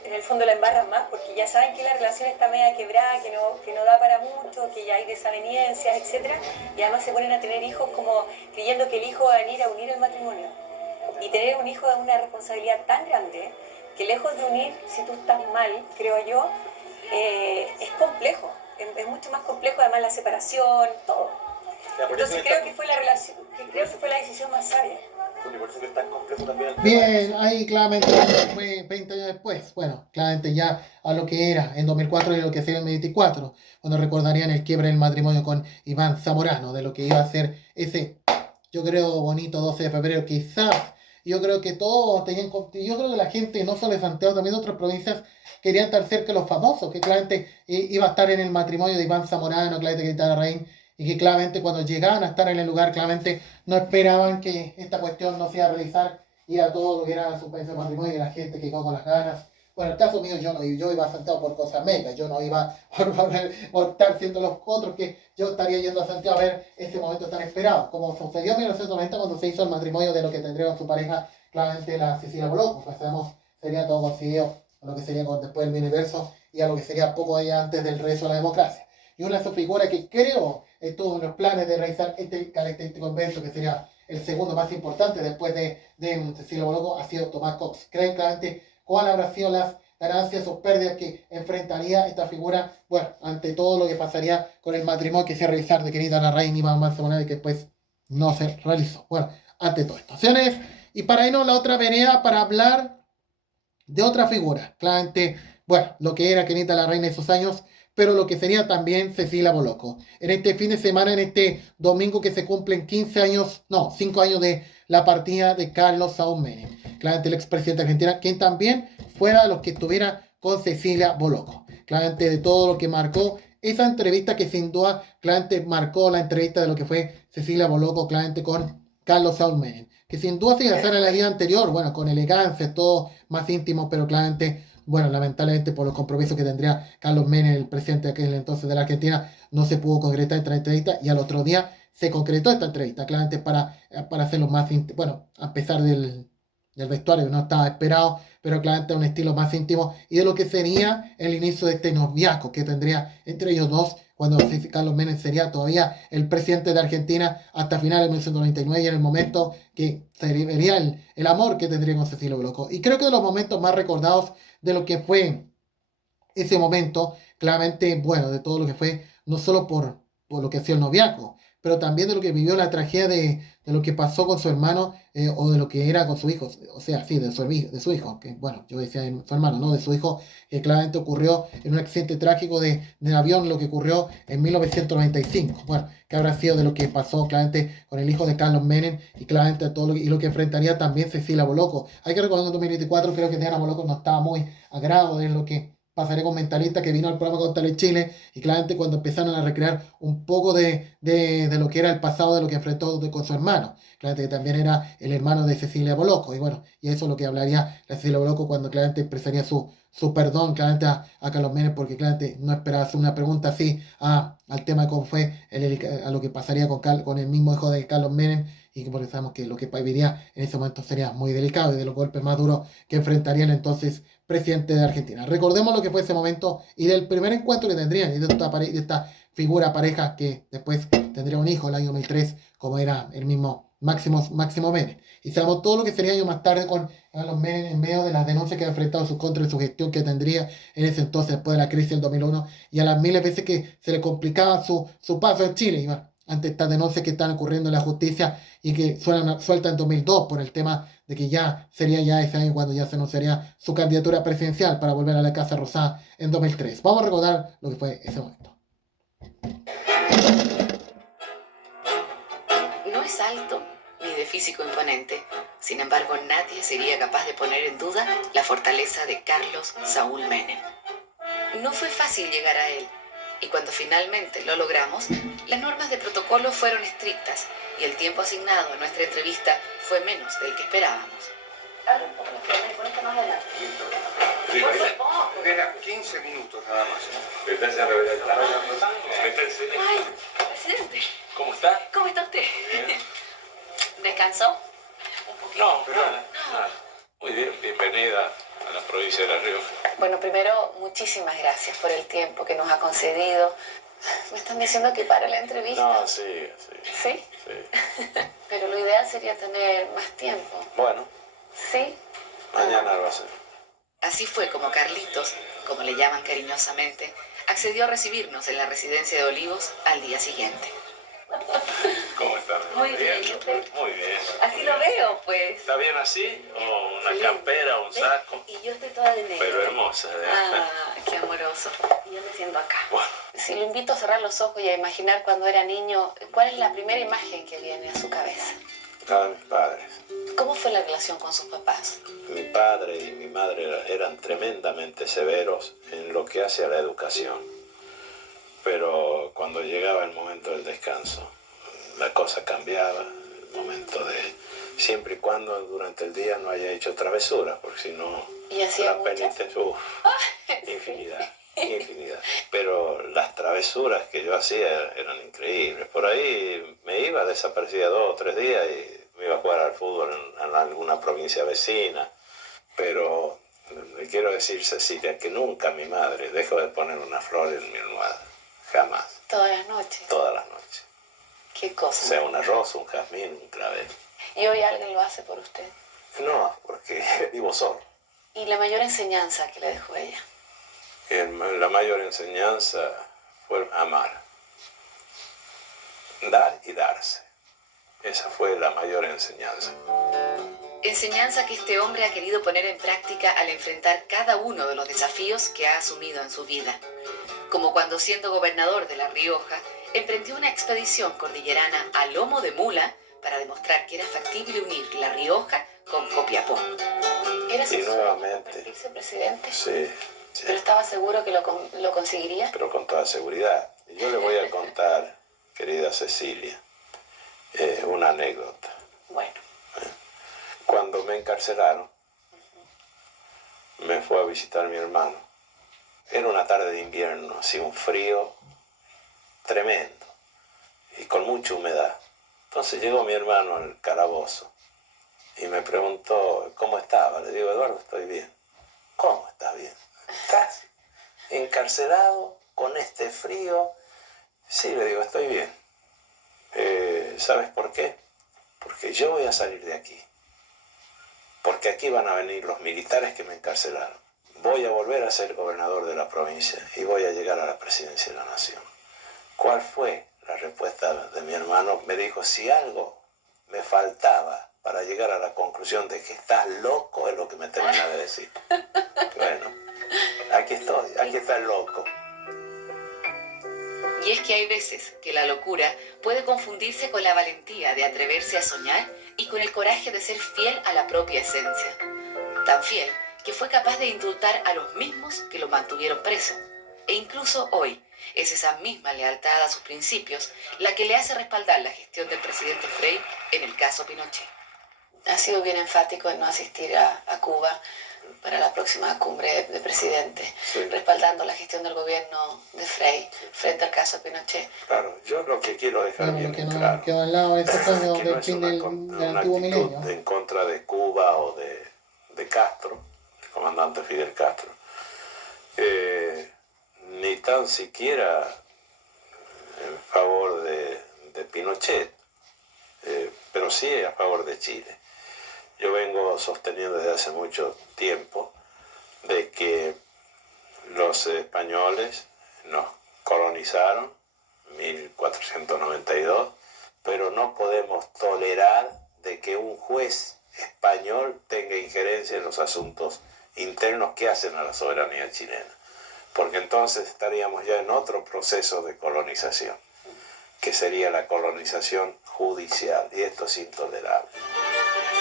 en el fondo la embarran más, porque ya saben que la relación está media quebrada, que no da para mucho, que ya hay desavenencias, etcétera, y además se ponen a tener hijos como creyendo que el hijo va a venir a unir el matrimonio. Y tener un hijo es una responsabilidad tan grande que lejos de unir, si tú estás mal, creo yo, es complejo, es mucho más complejo, además la separación, todo. Entonces creo que fue la decisión más sabia. Por eso que es tan complejo también el tema. Bien, ahí claramente fue 20 años después. Bueno, claramente ya a lo que era en 2004 y lo que sería en 2024, cuando recordarían el quiebre del matrimonio con Iván Zamorano, de lo que iba a ser ese, yo creo, bonito 12 de febrero. Quizás, yo creo que todos tenían, yo creo que la gente, no solo de Santiago, también de otras provincias, querían estar cerca de los famosos, que claramente iba a estar en el matrimonio de Iván Zamorano, claramente Kenita Larraín, y que claramente cuando llegaban a estar en el lugar, claramente no esperaban que esta cuestión no se iba a realizar, y a todo lo que era su país de matrimonio y la gente que quedó con las ganas. Bueno, en el caso mío yo iba a Santiago por cosas megas, yo no iba por estar siendo los otros, que yo estaría yendo a Santiago a ver ese momento tan esperado, como sucedió en 1990 cuando se hizo el matrimonio de lo que tendría con su pareja, claramente la Cecilia Boloco, pues sabemos, sería todo conseguido a lo que sería después del universo y a lo que sería poco allá antes del regreso a la democracia. Y una de sus figuras que creo estuvo en los planes de realizar este característico evento, que sería el segundo más importante después de Cecilia Boloco, ha sido Tomás Cox. ¿Creen claramente cuáles habrán sido las ganancias o pérdidas que enfrentaría esta figura, bueno, ante todo lo que pasaría con el matrimonio que se realizar de Kenita Larraín y Iván Zamorano y que después no se realizó? Bueno, ante todo esto. Opciones, y para irnos a la otra vereda para hablar de otra figura, claramente, bueno, lo que era Kenita Larraín en esos años, pero lo que sería también Cecilia Boloco. En este fin de semana, en este domingo que se cumplen 5 años de la partida de Carlos Saúl Menem, claramente el expresidente de Argentina, quien también fuera de los que estuviera con Cecilia Boloco. Claramente de todo lo que marcó esa entrevista, que sin duda claramente marcó la entrevista de lo que fue Cecilia Boloco, claramente con Carlos Saúl Menem, que sin duda se iba a hacer en la día anterior, bueno, con elegancia, todo más íntimo, pero claramente, bueno, lamentablemente por los compromisos que tendría Carlos Menem, el presidente de aquel entonces de la Argentina, no se pudo concretar esta entrevista, y al otro día se concretó esta entrevista, claramente para hacerlo más íntimo, bueno, a pesar del vestuario que no estaba esperado, pero claramente un estilo más íntimo, y de lo que sería el inicio de este noviazgo que tendría entre ellos dos, cuando Carlos Menem sería todavía el presidente de Argentina hasta finales de 1999, y en el momento que se vería el amor que tendría con Cecilia Boloco. Y creo que de los momentos más recordados de lo que fue ese momento, claramente, bueno, de todo lo que fue, no solo por lo que hacía el noviazgo, pero también de lo que vivió la tragedia de lo que pasó con su hermano, o de lo que era con su hijo, o sea, sí, de su hijo, que bueno, yo decía su hermano, no, de su hijo, que claramente ocurrió en un accidente trágico de avión, lo que ocurrió en 1995, bueno, que habrá sido de lo que pasó claramente con el hijo de Carlos Menem, y claramente todo lo que enfrentaría también Cecilia Boloco. Hay que recordar que en 2024 creo que Diana Boloco no estaba muy a grado de lo que pasaré con Mentalista, que vino al programa Contale Chile, y claramente cuando empezaron a recrear un poco de lo que era el pasado de lo que enfrentó con su hermano, claramente que también era el hermano de Cecilia Boloco, y bueno, y eso es lo que hablaría la Cecilia Boloco cuando claramente expresaría su perdón claramente a Carlos Menem, porque claramente no esperaba hacer una pregunta así al tema de cómo fue a lo que pasaría con el mismo hijo de Carlos Menem, y porque sabemos que lo que viviría en ese momento sería muy delicado y de los golpes más duros que enfrentaría el entonces presidente de Argentina. Recordemos lo que fue ese momento y del primer encuentro que tendrían, y de esta figura pareja que después tendría un hijo en el año 2003, como era el mismo Máximo Menem. Y sabemos todo lo que sería años más tarde con los Menem en medio de las denuncias que ha enfrentado en su contra y su gestión que tendría en ese entonces después de la crisis del 2001, y a las miles de veces que se le complicaba su paso en Chile, y bueno, ante estas denuncias que están ocurriendo en la justicia y que suelta en 2002 por el tema de que ya sería ya ese año cuando ya se anunciaría su candidatura presidencial para volver a la Casa Rosada en 2003. Vamos a recordar lo que fue ese momento. No es alto ni de físico imponente. Sin embargo, nadie sería capaz de poner en duda la fortaleza de Carlos Saúl Menem. No fue fácil llegar a él, y cuando finalmente lo logramos, las normas de protocolo fueron estrictas y el tiempo asignado a nuestra entrevista fue menos del que esperábamos. Era 15 minutos nada más. Ay, presidente. ¿Cómo está? ¿Cómo está usted? ¿Descansó? No, nada. Muy bien, bienvenida a la provincia de La Rioja. Bueno, primero, muchísimas gracias por el tiempo que nos ha concedido. Me están diciendo que para la entrevista. No, sí. ¿Sí? Sí. Pero lo ideal sería tener más tiempo. Bueno, ¿Sí? mañana lo hacemos. Así fue como Carlitos, como le llaman cariñosamente, accedió a recibirnos en la residencia de Olivos al día siguiente. ¿Cómo está? Muy bien, ¿y usted? Muy bien. Así lo veo, pues. ¿Está bien así? ¿O una Sí. campera o un saco? Y yo estoy toda de negro. Pero hermosa, ¿eh? Ah, qué amoroso. Y yo me siento acá. Bueno. Si lo invito a cerrar los ojos y a imaginar cuando era niño, ¿cuál es la primera imagen que viene a su cabeza? La de mis padres. ¿Cómo fue la relación con sus papás? Mi padre y mi madre eran tremendamente severos en lo que hace a la educación. Pero cuando llegaba el momento del descanso, la cosa cambiaba. El momento de... Siempre y cuando durante el día no haya hecho travesuras, porque si no... ¿Y hacía la penitencia... Uf, infinidad. Pero las travesuras que yo hacía eran increíbles. Por ahí me iba, desaparecía 2 o 3 días y me iba a jugar al fútbol en alguna provincia vecina. Pero le quiero decir, Cecilia, que nunca mi madre dejó de poner una flor en mi almohada. Jamás. Todas las noches. Todas las noches. ¿Qué cosa? Sea una rosa, un jazmín, un clavel. ¿Y hoy alguien lo hace por usted? No, porque vivo solo. ¿Y la mayor enseñanza que le dejó ella? La mayor enseñanza fue amar. Dar y darse. Esa fue la mayor enseñanza. Enseñanza que este hombre ha querido poner en práctica al enfrentar cada uno de los desafíos que ha asumido en su vida. Como cuando, siendo gobernador de La Rioja, emprendió una expedición cordillerana a lomo de mula para demostrar que era factible unir La Rioja con Copiapó. ¿Era su Y sueño nuevamente. convertirse en presidente? Sí. ¿Pero estaba seguro que lo conseguiría? Pero con toda seguridad. Y yo le voy a contar, querida Cecilia, una anécdota. Bueno. Cuando me encarcelaron, me fue a visitar mi hermano. Era una tarde de invierno, así un frío tremendo y con mucha humedad. Entonces llegó mi hermano al calabozo y me preguntó cómo estaba. Le digo, Eduardo, estoy bien. ¿Cómo estás bien? ¿Estás encarcelado con este frío? Sí, le digo, estoy bien. ¿Sabes por qué? Porque yo voy a salir de aquí. Porque aquí van a venir los militares que me encarcelaron. Voy a volver a ser gobernador de la provincia y voy a llegar a la presidencia de la nación. ¿Cuál fue la respuesta de mi hermano? Me dijo, si algo me faltaba para llegar a la conclusión de que estás loco, es lo que me termina de decir. Bueno, aquí estoy, aquí está el loco. Y es que hay veces que la locura puede confundirse con la valentía de atreverse a soñar y con el coraje de ser fiel a la propia esencia. Tan fiel que fue capaz de indultar a los mismos que lo mantuvieron preso. E incluso hoy es esa misma lealtad a sus principios la que le hace respaldar la gestión del presidente Frei en el caso Pinochet. Ha sido bien enfático en no asistir a Cuba para la próxima cumbre de presidentes, Sí. respaldando la gestión del gobierno de Frei frente al caso Pinochet. Claro, yo lo que quiero dejar Bueno, bien lo que en no claro, quedó al lado de estos años que no del es fin una, del una antiguo actitud milenio. en contra de Cuba o de Castro, el comandante Fidel Castro, ni tan siquiera en favor de Pinochet, pero sí a favor de Chile. Yo vengo sosteniendo desde hace mucho tiempo de que los españoles nos colonizaron en 1492, pero no podemos tolerar de que un juez español tenga injerencia en los asuntos internos que hacen a la soberanía chilena, porque entonces estaríamos ya en otro proceso de colonización, que sería la colonización judicial, y esto es intolerable.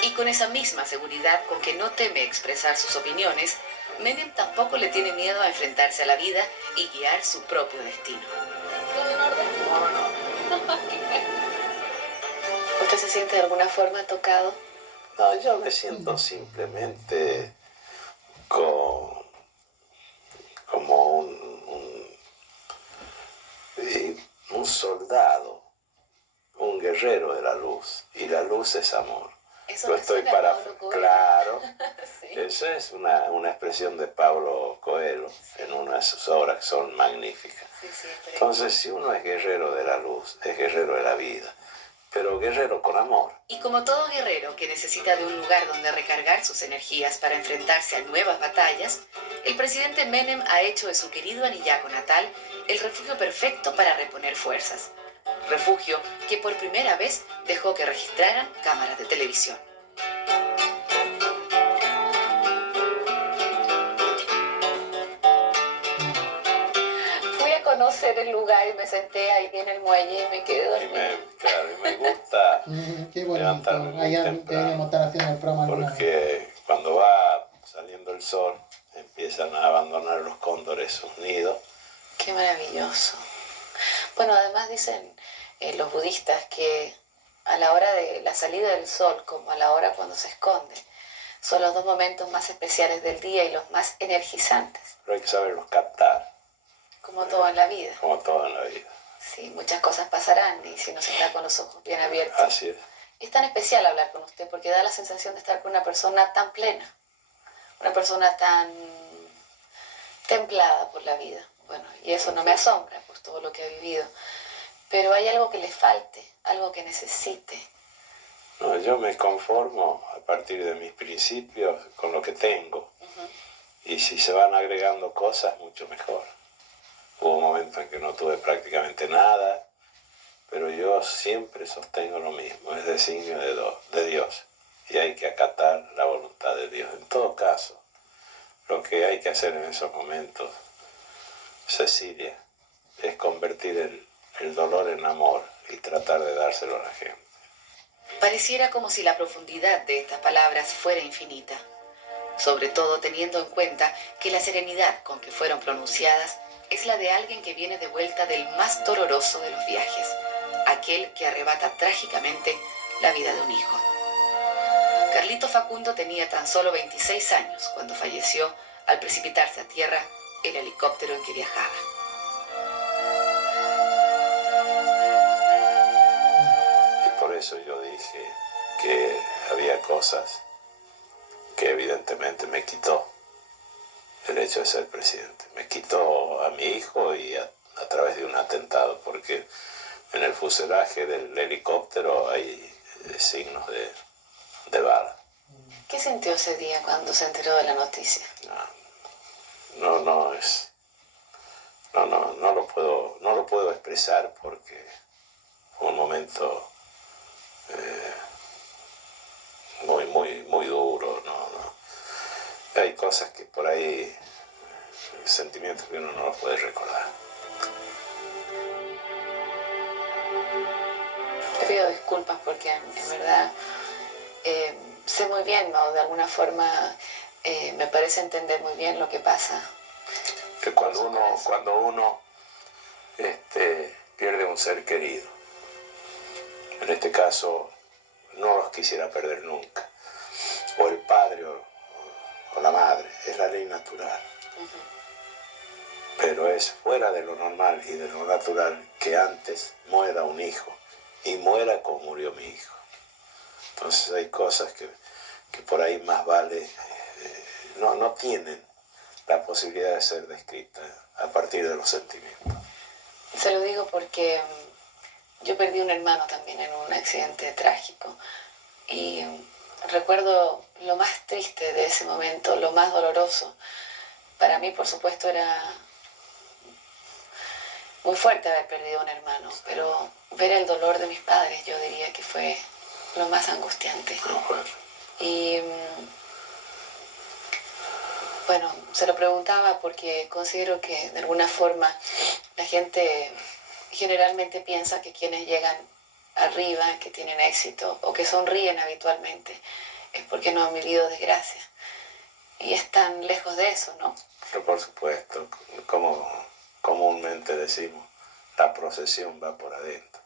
Y con esa misma seguridad con que no teme expresar sus opiniones, Menem tampoco le tiene miedo a enfrentarse a la vida y guiar su propio destino. ¿Todo en orden? ¿Usted se siente de alguna forma tocado? No, yo me siento simplemente como un soldado, un guerrero de la luz, y la luz es amor. Eso Lo me estoy suena a para... Pablo Coelho. Claro, Sí. eso es una expresión de Pablo Coelho en una de sus obras que son magníficas. Sí, pero... Entonces, si uno es guerrero de la luz, es guerrero de la vida, pero guerrero con amor. Y como todo guerrero que necesita de un lugar donde recargar sus energías para enfrentarse a nuevas batallas, el presidente Menem ha hecho de su querido Anillaco natal el refugio perfecto para reponer fuerzas. Refugio que por primera vez dejó que registraran cámaras de televisión. Fui a conocer el lugar y me senté ahí en el muelle y me quedé dormida. Y me gusta Qué bonito. levantarme muy Allá temprano, deberíamos estar haciendo el programa alguna vez. porque cuando va saliendo el sol empiezan a abandonar los cóndores sus nidos. Qué maravilloso. Bueno, además dicen los budistas que a la hora de la salida del sol, como a la hora cuando se esconde, son los dos momentos más especiales del día y los más energizantes, Pero hay que saberlos captar, como todo en la vida. como todo en la vida. Sí, muchas cosas pasarán y si no se está con los ojos bien abiertos. Así es. Es tan especial hablar con usted porque da la sensación de estar con una persona tan plena, una persona tan templada por la vida. Bueno, y eso no me asombra por todo lo que ha vivido. Pero hay algo que le falte, algo que necesite. No, yo me conformo a partir de mis principios con lo que tengo. Y si se van agregando cosas, mucho mejor. Hubo momentos en que no tuve prácticamente nada, pero yo siempre sostengo lo mismo, es designio de Dios. Y hay que acatar la voluntad de Dios. En todo caso, lo que hay que hacer en esos momentos, Cecilia, es convertir el dolor en amor y tratar de dárselo a la gente. Pareciera como si la profundidad de estas palabras fuera infinita, sobre todo teniendo en cuenta que la serenidad con que fueron pronunciadas es la de alguien que viene de vuelta del más doloroso de los viajes, aquel que arrebata trágicamente la vida de un hijo. Carlito Facundo tenía tan solo 26 años cuando falleció al precipitarse a tierra el helicóptero en que viajaba. Y por eso yo dije que había cosas que evidentemente me quitó el hecho de ser presidente. Me quitó a mi hijo y a través de un atentado, porque en el fuselaje del helicóptero hay signos de bala. ¿Qué sintió ese día cuando se enteró de la noticia? No lo puedo expresar porque fue un momento muy duro. Hay cosas que por ahí, sentimientos que uno no los puede recordar. Le pido disculpas porque en verdad sé muy bien, ¿no? De alguna forma me parece entender muy bien lo que pasa. Que cuando uno pierde un ser querido, en este caso no los quisiera perder nunca, o el padre o la madre, es la ley natural. Pero es fuera de lo normal y de lo natural que antes muera un hijo y muera como murió mi hijo. Entonces hay cosas que por ahí más vale, no tienen la posibilidad de ser descritas a partir de los sentimientos. Se lo digo porque yo perdí un hermano también en un accidente trágico y recuerdo lo más triste de ese momento, lo más doloroso. Para mí, por supuesto, era muy fuerte haber perdido un hermano, pero ver el dolor de mis padres yo diría que fue lo más angustiante. Y bueno, se lo preguntaba porque considero que de alguna forma la gente generalmente piensa que quienes llegan arriba, que tienen éxito o que sonríen habitualmente es porque no han vivido desgracia. y están lejos de eso, ¿no? Pero por supuesto, como comúnmente decimos, la procesión va por adentro.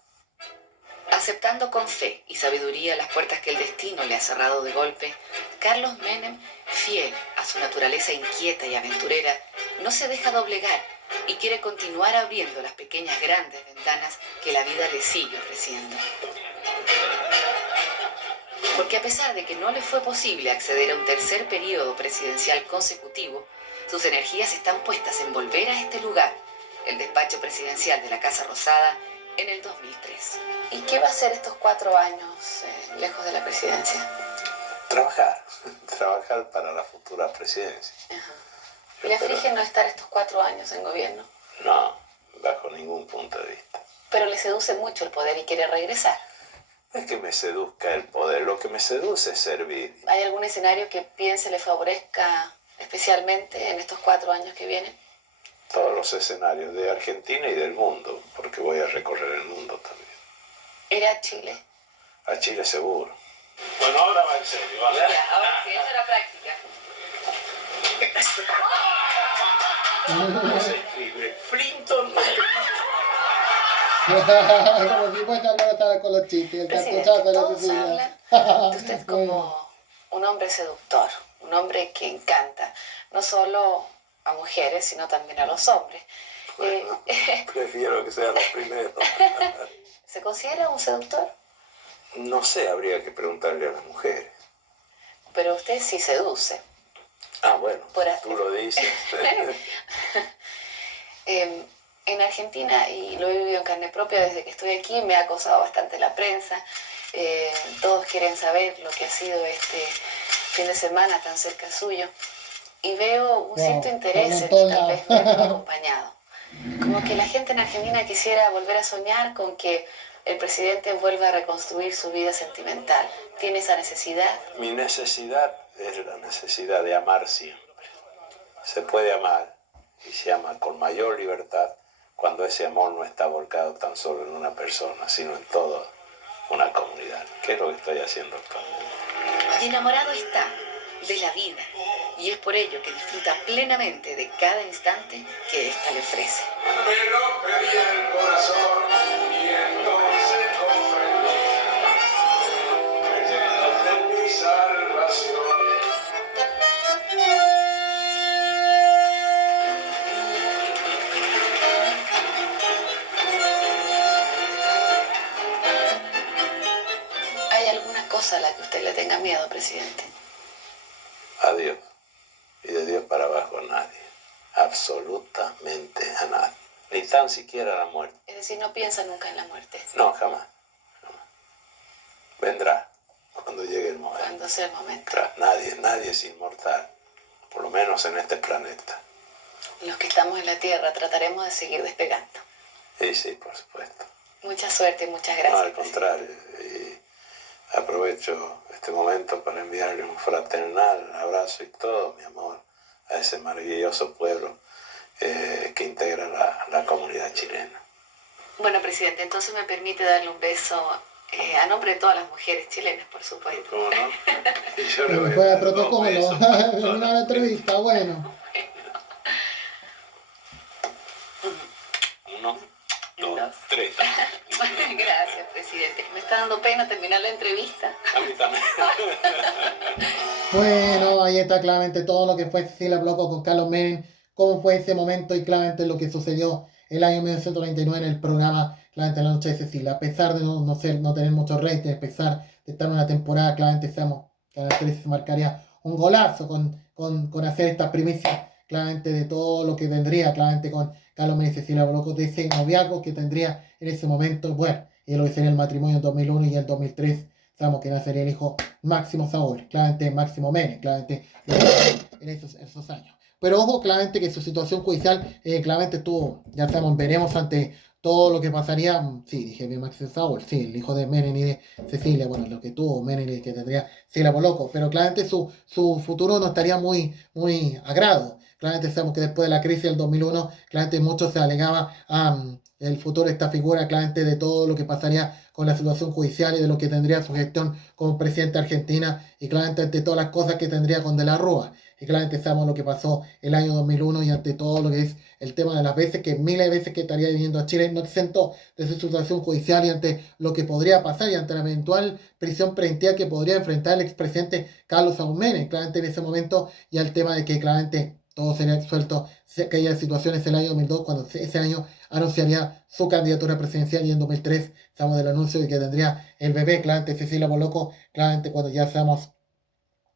Aceptando con fe y sabiduría las puertas que el destino le ha cerrado de golpe, Carlos Menem, fiel a su naturaleza inquieta y aventurera, no se deja doblegar y quiere continuar abriendo las pequeñas grandes ventanas que la vida le sigue ofreciendo. Porque a pesar de que no le fue posible acceder a un tercer periodo presidencial consecutivo, sus energías están puestas en volver a este lugar, el despacho presidencial de la Casa Rosada, en el 2003. ¿Y qué va a hacer estos 4 años lejos de la presidencia? Trabajar para la futura presidencia. ¿Le aflige no estar estos 4 años en gobierno? No, bajo ningún punto de vista. Pero le seduce mucho el poder y quiere regresar. No es que me seduzca el poder, lo que me seduce es servir. ¿Hay algún escenario que piense le favorezca especialmente en estos 4 años que vienen? Todos los escenarios de Argentina y del mundo, porque voy a recorrer el mundo también. ¿Ir a Chile? A Chile seguro. Bueno, ahora va en serio, ¿vale? Ya, ahora sí, esa era práctica. ¿Cómo se escribe? Flinton. Como si fuese algo con los chistes, el cartuchazo de la todos Cecilia. hablan de usted como un hombre seductor, un hombre que encanta, no solo a mujeres, sino también a los hombres. Bueno, prefiero que sean los primeros. ¿Se considera un seductor? No sé, habría que preguntarle a las mujeres. Pero usted sí seduce. Ah, bueno, tú lo dices. En Argentina, y lo he vivido en carne propia desde que estoy aquí, me ha acosado bastante la prensa. Todos quieren saber lo que ha sido este fin de semana tan cerca suyo. Y veo un cierto interés en tal vez verlo acompañado. Como que la gente en Argentina quisiera volver a soñar con que el presidente vuelva a reconstruir su vida sentimental. ¿Tiene esa necesidad? Mi necesidad es la necesidad de amar siempre. Se puede amar y se ama con mayor libertad cuando ese amor no está volcado tan solo en una persona, sino en toda una comunidad, que es lo que estoy haciendo actualmente. Y enamorado está de la vida, y es por ello que disfruta plenamente de cada instante que ésta le ofrece. Me lo pedía el corazón y entonces comprendí que llegaste mi salvación. ¿Hay alguna cosa a la que usted le tenga miedo, presidente? A Dios. Y de Dios para abajo a nadie. Absolutamente a nadie. Ni tan siquiera a la muerte. Es decir, no piensa nunca en la muerte. No, jamás. Vendrá cuando llegue el momento. Cuando sea el momento. Nadie es inmortal. Por lo menos en este planeta. Los que estamos en la Tierra trataremos de seguir despegando. Sí, por supuesto. Mucha suerte y muchas No, gracias. al contrario. Y aprovecho este momento para enviarle un fraternal abrazo y todo mi amor a ese maravilloso pueblo que integra la comunidad chilena. Bueno, presidente, entonces me permite darle un beso a nombre de todas las mujeres chilenas, por supuesto. ¿Cómo no? Pero fue de protocolo, en una entrevista, bueno. 1, 2, 3. Gracias, presidente. Me está dando pena terminar la entrevista. A mí también. Bueno, ahí está claramente todo lo que fue Cecilia Bloco con Carlos Menem, cómo fue ese momento y claramente lo que sucedió el año 1999 en el programa claramente La Noche de Cecilia. A pesar de no tener mucho rating, a pesar de estar en una temporada, claramente Canal 13 se marcaría un golazo con hacer esta primicia claramente de todo lo que tendría claramente con Carlos Menem y Cecilia Bloco, de ese noviazgo que tendría en ese momento, bueno, y lo que sería el matrimonio en 2001 y en 2003. Sabemos que nacería el hijo Máximo Saúl, claramente Máximo Menem, claramente en esos años. Pero ojo, claramente que su situación judicial, claramente estuvo, ya sabemos, veremos ante todo lo que pasaría. Sí, dije bien Máximo Saúl, sí, el hijo de Menem y de Cecilia, bueno, lo que tuvo Menem y que tendría Cecilia Bloco, pero claramente su futuro no estaría muy a grado. claramente sabemos que después de la crisis del 2001, claramente mucho se alegaba el futuro de esta figura, claramente de todo lo que pasaría con la situación judicial y de lo que tendría su gestión como presidente de Argentina y claramente ante todas las cosas que tendría con De la Rúa. Y claramente sabemos lo que pasó el año 2001 y ante todo lo que es el tema de las veces, que miles de veces que estaría viviendo a Chile no exento de su situación judicial y ante lo que podría pasar y ante la eventual prisión preventiva que podría enfrentar el expresidente Carlos Saúl Menem, claramente en ese momento, y al tema de que claramente todo sería suelto aquellas situaciones el año 2002, cuando ese año anunciaría su candidatura presidencial y en 2003 sabemos del anuncio de que tendría el bebé, claramente Cecilia Boloco, claramente cuando ya seamos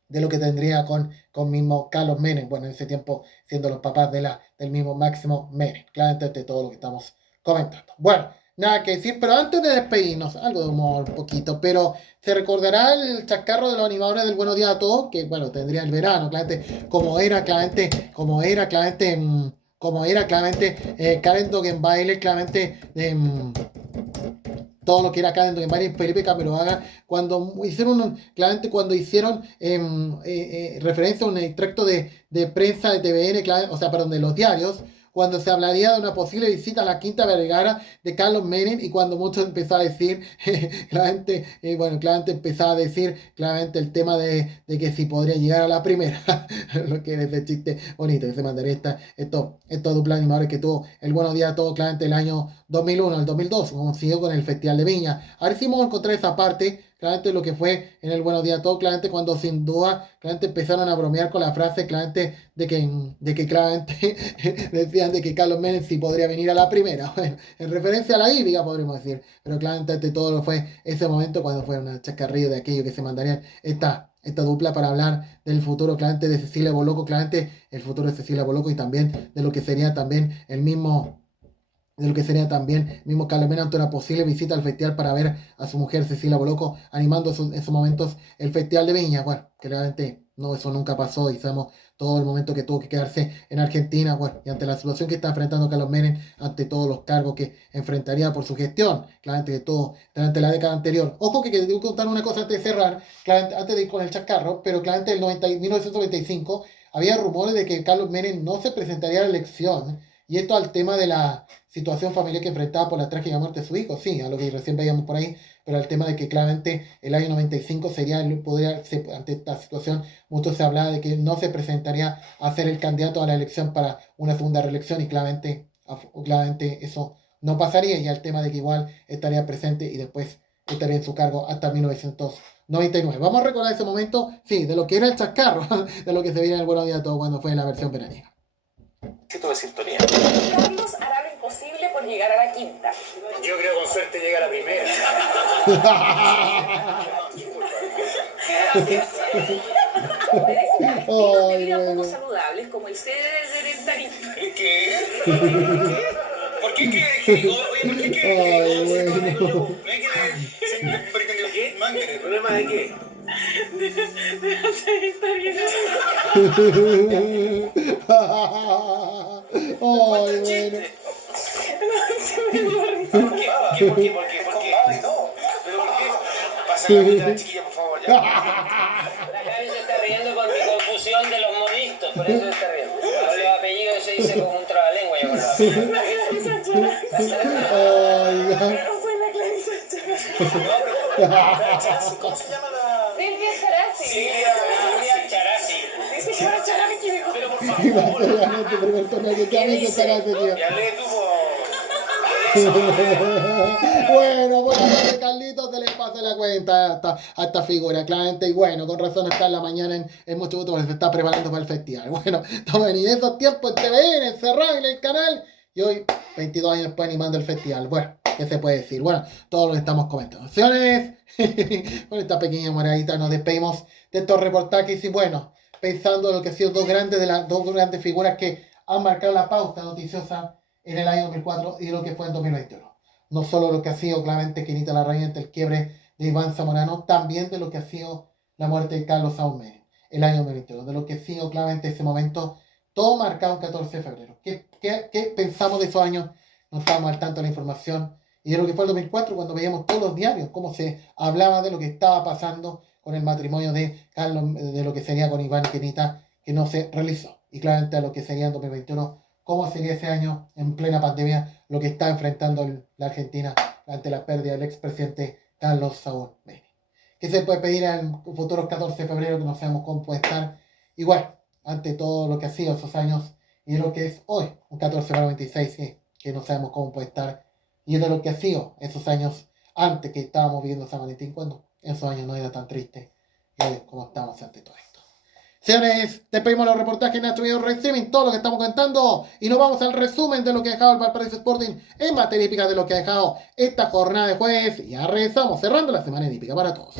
de lo que tendría con mismo Carlos Menem, bueno, en ese tiempo siendo los papás del mismo Máximo Menem, claramente de todo lo que estamos comentando. Bueno, nada que decir, pero antes de despedirnos, algo de humor un poquito, pero se recordará el chascarro de los animadores del Buenos Días a Todos, que bueno, tendría el verano, claramente, como era claramente Karen Dogenbailer, claramente todo lo que era Karen Dogenbailer y Felipe Camiroaga, cuando hicieron referencia a un extracto de prensa de TVN, de los diarios, cuando se hablaría de una posible visita a la Quinta Vergara de Carlos Menem y cuando muchos empezaron a decir, claramente empezaba a decir el tema de que si podría llegar a la primera, lo que es ese chiste bonito que se mandaría estos dupla animadores que tuvo el Buenos Días a Todos, claramente el año 2001, el 2002, como siguió con el Festival de Viña. A ver si vamos a encontrar esa parte, claramente lo que fue en el Buenos Días a Todos, claramente cuando sin duda, claramente empezaron a bromear con la frase, claramente de que claramente decían de que Carlos Menem sí podría venir a la primera, bueno, en referencia a la hípica podríamos decir, pero claramente ante todo fue ese momento cuando fue una chascarrillo de aquello que se mandarían esta dupla para hablar del futuro claramente de Cecilia Boloco, claramente el futuro de Cecilia Boloco y también de lo que sería también el mismo Carlos Menem ante una posible visita al festival para ver a su mujer Cecilia Boloco animando en esos momentos el Festival de Viña. Bueno, claramente no, eso nunca pasó y sabemos todo el momento que tuvo que quedarse en Argentina, bueno, y ante la situación que está enfrentando Carlos Menem, ante todos los cargos que enfrentaría por su gestión, claramente de todo, durante la década anterior. Ojo que tengo que contar una cosa antes de cerrar, claramente, antes de ir con el chascarro, pero claramente en 1995 había rumores de que Carlos Menem no se presentaría a la elección, y esto al tema de la situación familiar que enfrentaba por la trágica muerte de su hijo, sí, a lo que recién veíamos por ahí, pero al tema de que claramente el año 95 ante esta situación, mucho se hablaba de que no se presentaría a ser el candidato a la elección para una segunda reelección y claramente eso no pasaría, y al tema de que igual estaría presente y después estaría en su cargo hasta 1999. Vamos a recordar ese momento, sí, de lo que era el chascarro, de lo que se veía en el Buenos Días a Todos cuando fue la versión veraniega. De sintonía. Carlos hará lo imposible por llegar a la quinta. Yo creo con suerte llega a la primera. Estilos de vida poco saludables como el sedentarismo. ¿Qué? ¿Por qué crees que digo? Oye, ¿por qué crees que digo? ¿El problema de qué? ¿Por qué? Pasa la mitad de la chiquilla, por favor, ya. La Gaby se está riendo por mi confusión de los modistos, por eso se está riendo. Los apellidos se dice como un trabalengua, yo ¿Cómo se llama la...? Silvia Charasi. Silvia Charasi. Dice que va Charasi, dijo. Pero por favor. Y hablé tú Bueno, Carlitos se le pasa la cuenta a esta figura, claramente, y bueno, con razón está en la mañana en mucho gusto porque se está preparando para el festival. Bueno, estamos en esos tiempos en TVN, encerrado en el canal, y hoy, 22 años después, animando el festival. Bueno, ¿qué se puede decir? Bueno, todo lo que estamos comentando. Señores, con esta pequeña moradita nos despedimos de estos reportajes y bueno, pensando en lo que han sido dos grandes figuras que han marcado la pauta noticiosa en el año 2004 y lo que fue en 2021. No solo lo que ha sido claramente Kenita Larraín ante el quiebre de Iván Zamorano, también de lo que ha sido la muerte de Carlos Saúl Menem el año 2021, de lo que ha sido claramente ese momento, todo marcado el 14 de febrero. ¿Qué pensamos de esos años? No estábamos al tanto de la información. Y de lo que fue el 2004, cuando veíamos todos los diarios, cómo se hablaba de lo que estaba pasando con el matrimonio de Carlos, de lo que sería con Iván y Kenita, que no se realizó. y claramente a lo que sería en 2021, cómo sería ese año en plena pandemia, lo que está enfrentando la Argentina ante la pérdida del expresidente Carlos Saúl Menem. ¿Qué se puede pedir en futuros 14 de febrero que no sabemos cómo puede estar? Igual, ante todo lo que ha sido esos años y lo que es hoy, un 14 de febrero 26, que no sabemos cómo puede estar, y de lo que ha sido esos años antes que estábamos viviendo San Valentín, cuando esos años no era tan triste como estamos ante todo esto. Señores, despedimos los reportajes en nuestro video Red Streaming, todo lo que estamos comentando, y nos vamos al resumen de lo que ha dejado el Valparaíso Sporting en materia hípica, de lo que ha dejado esta jornada de jueves. Y ya regresamos cerrando la semana hípica para todos.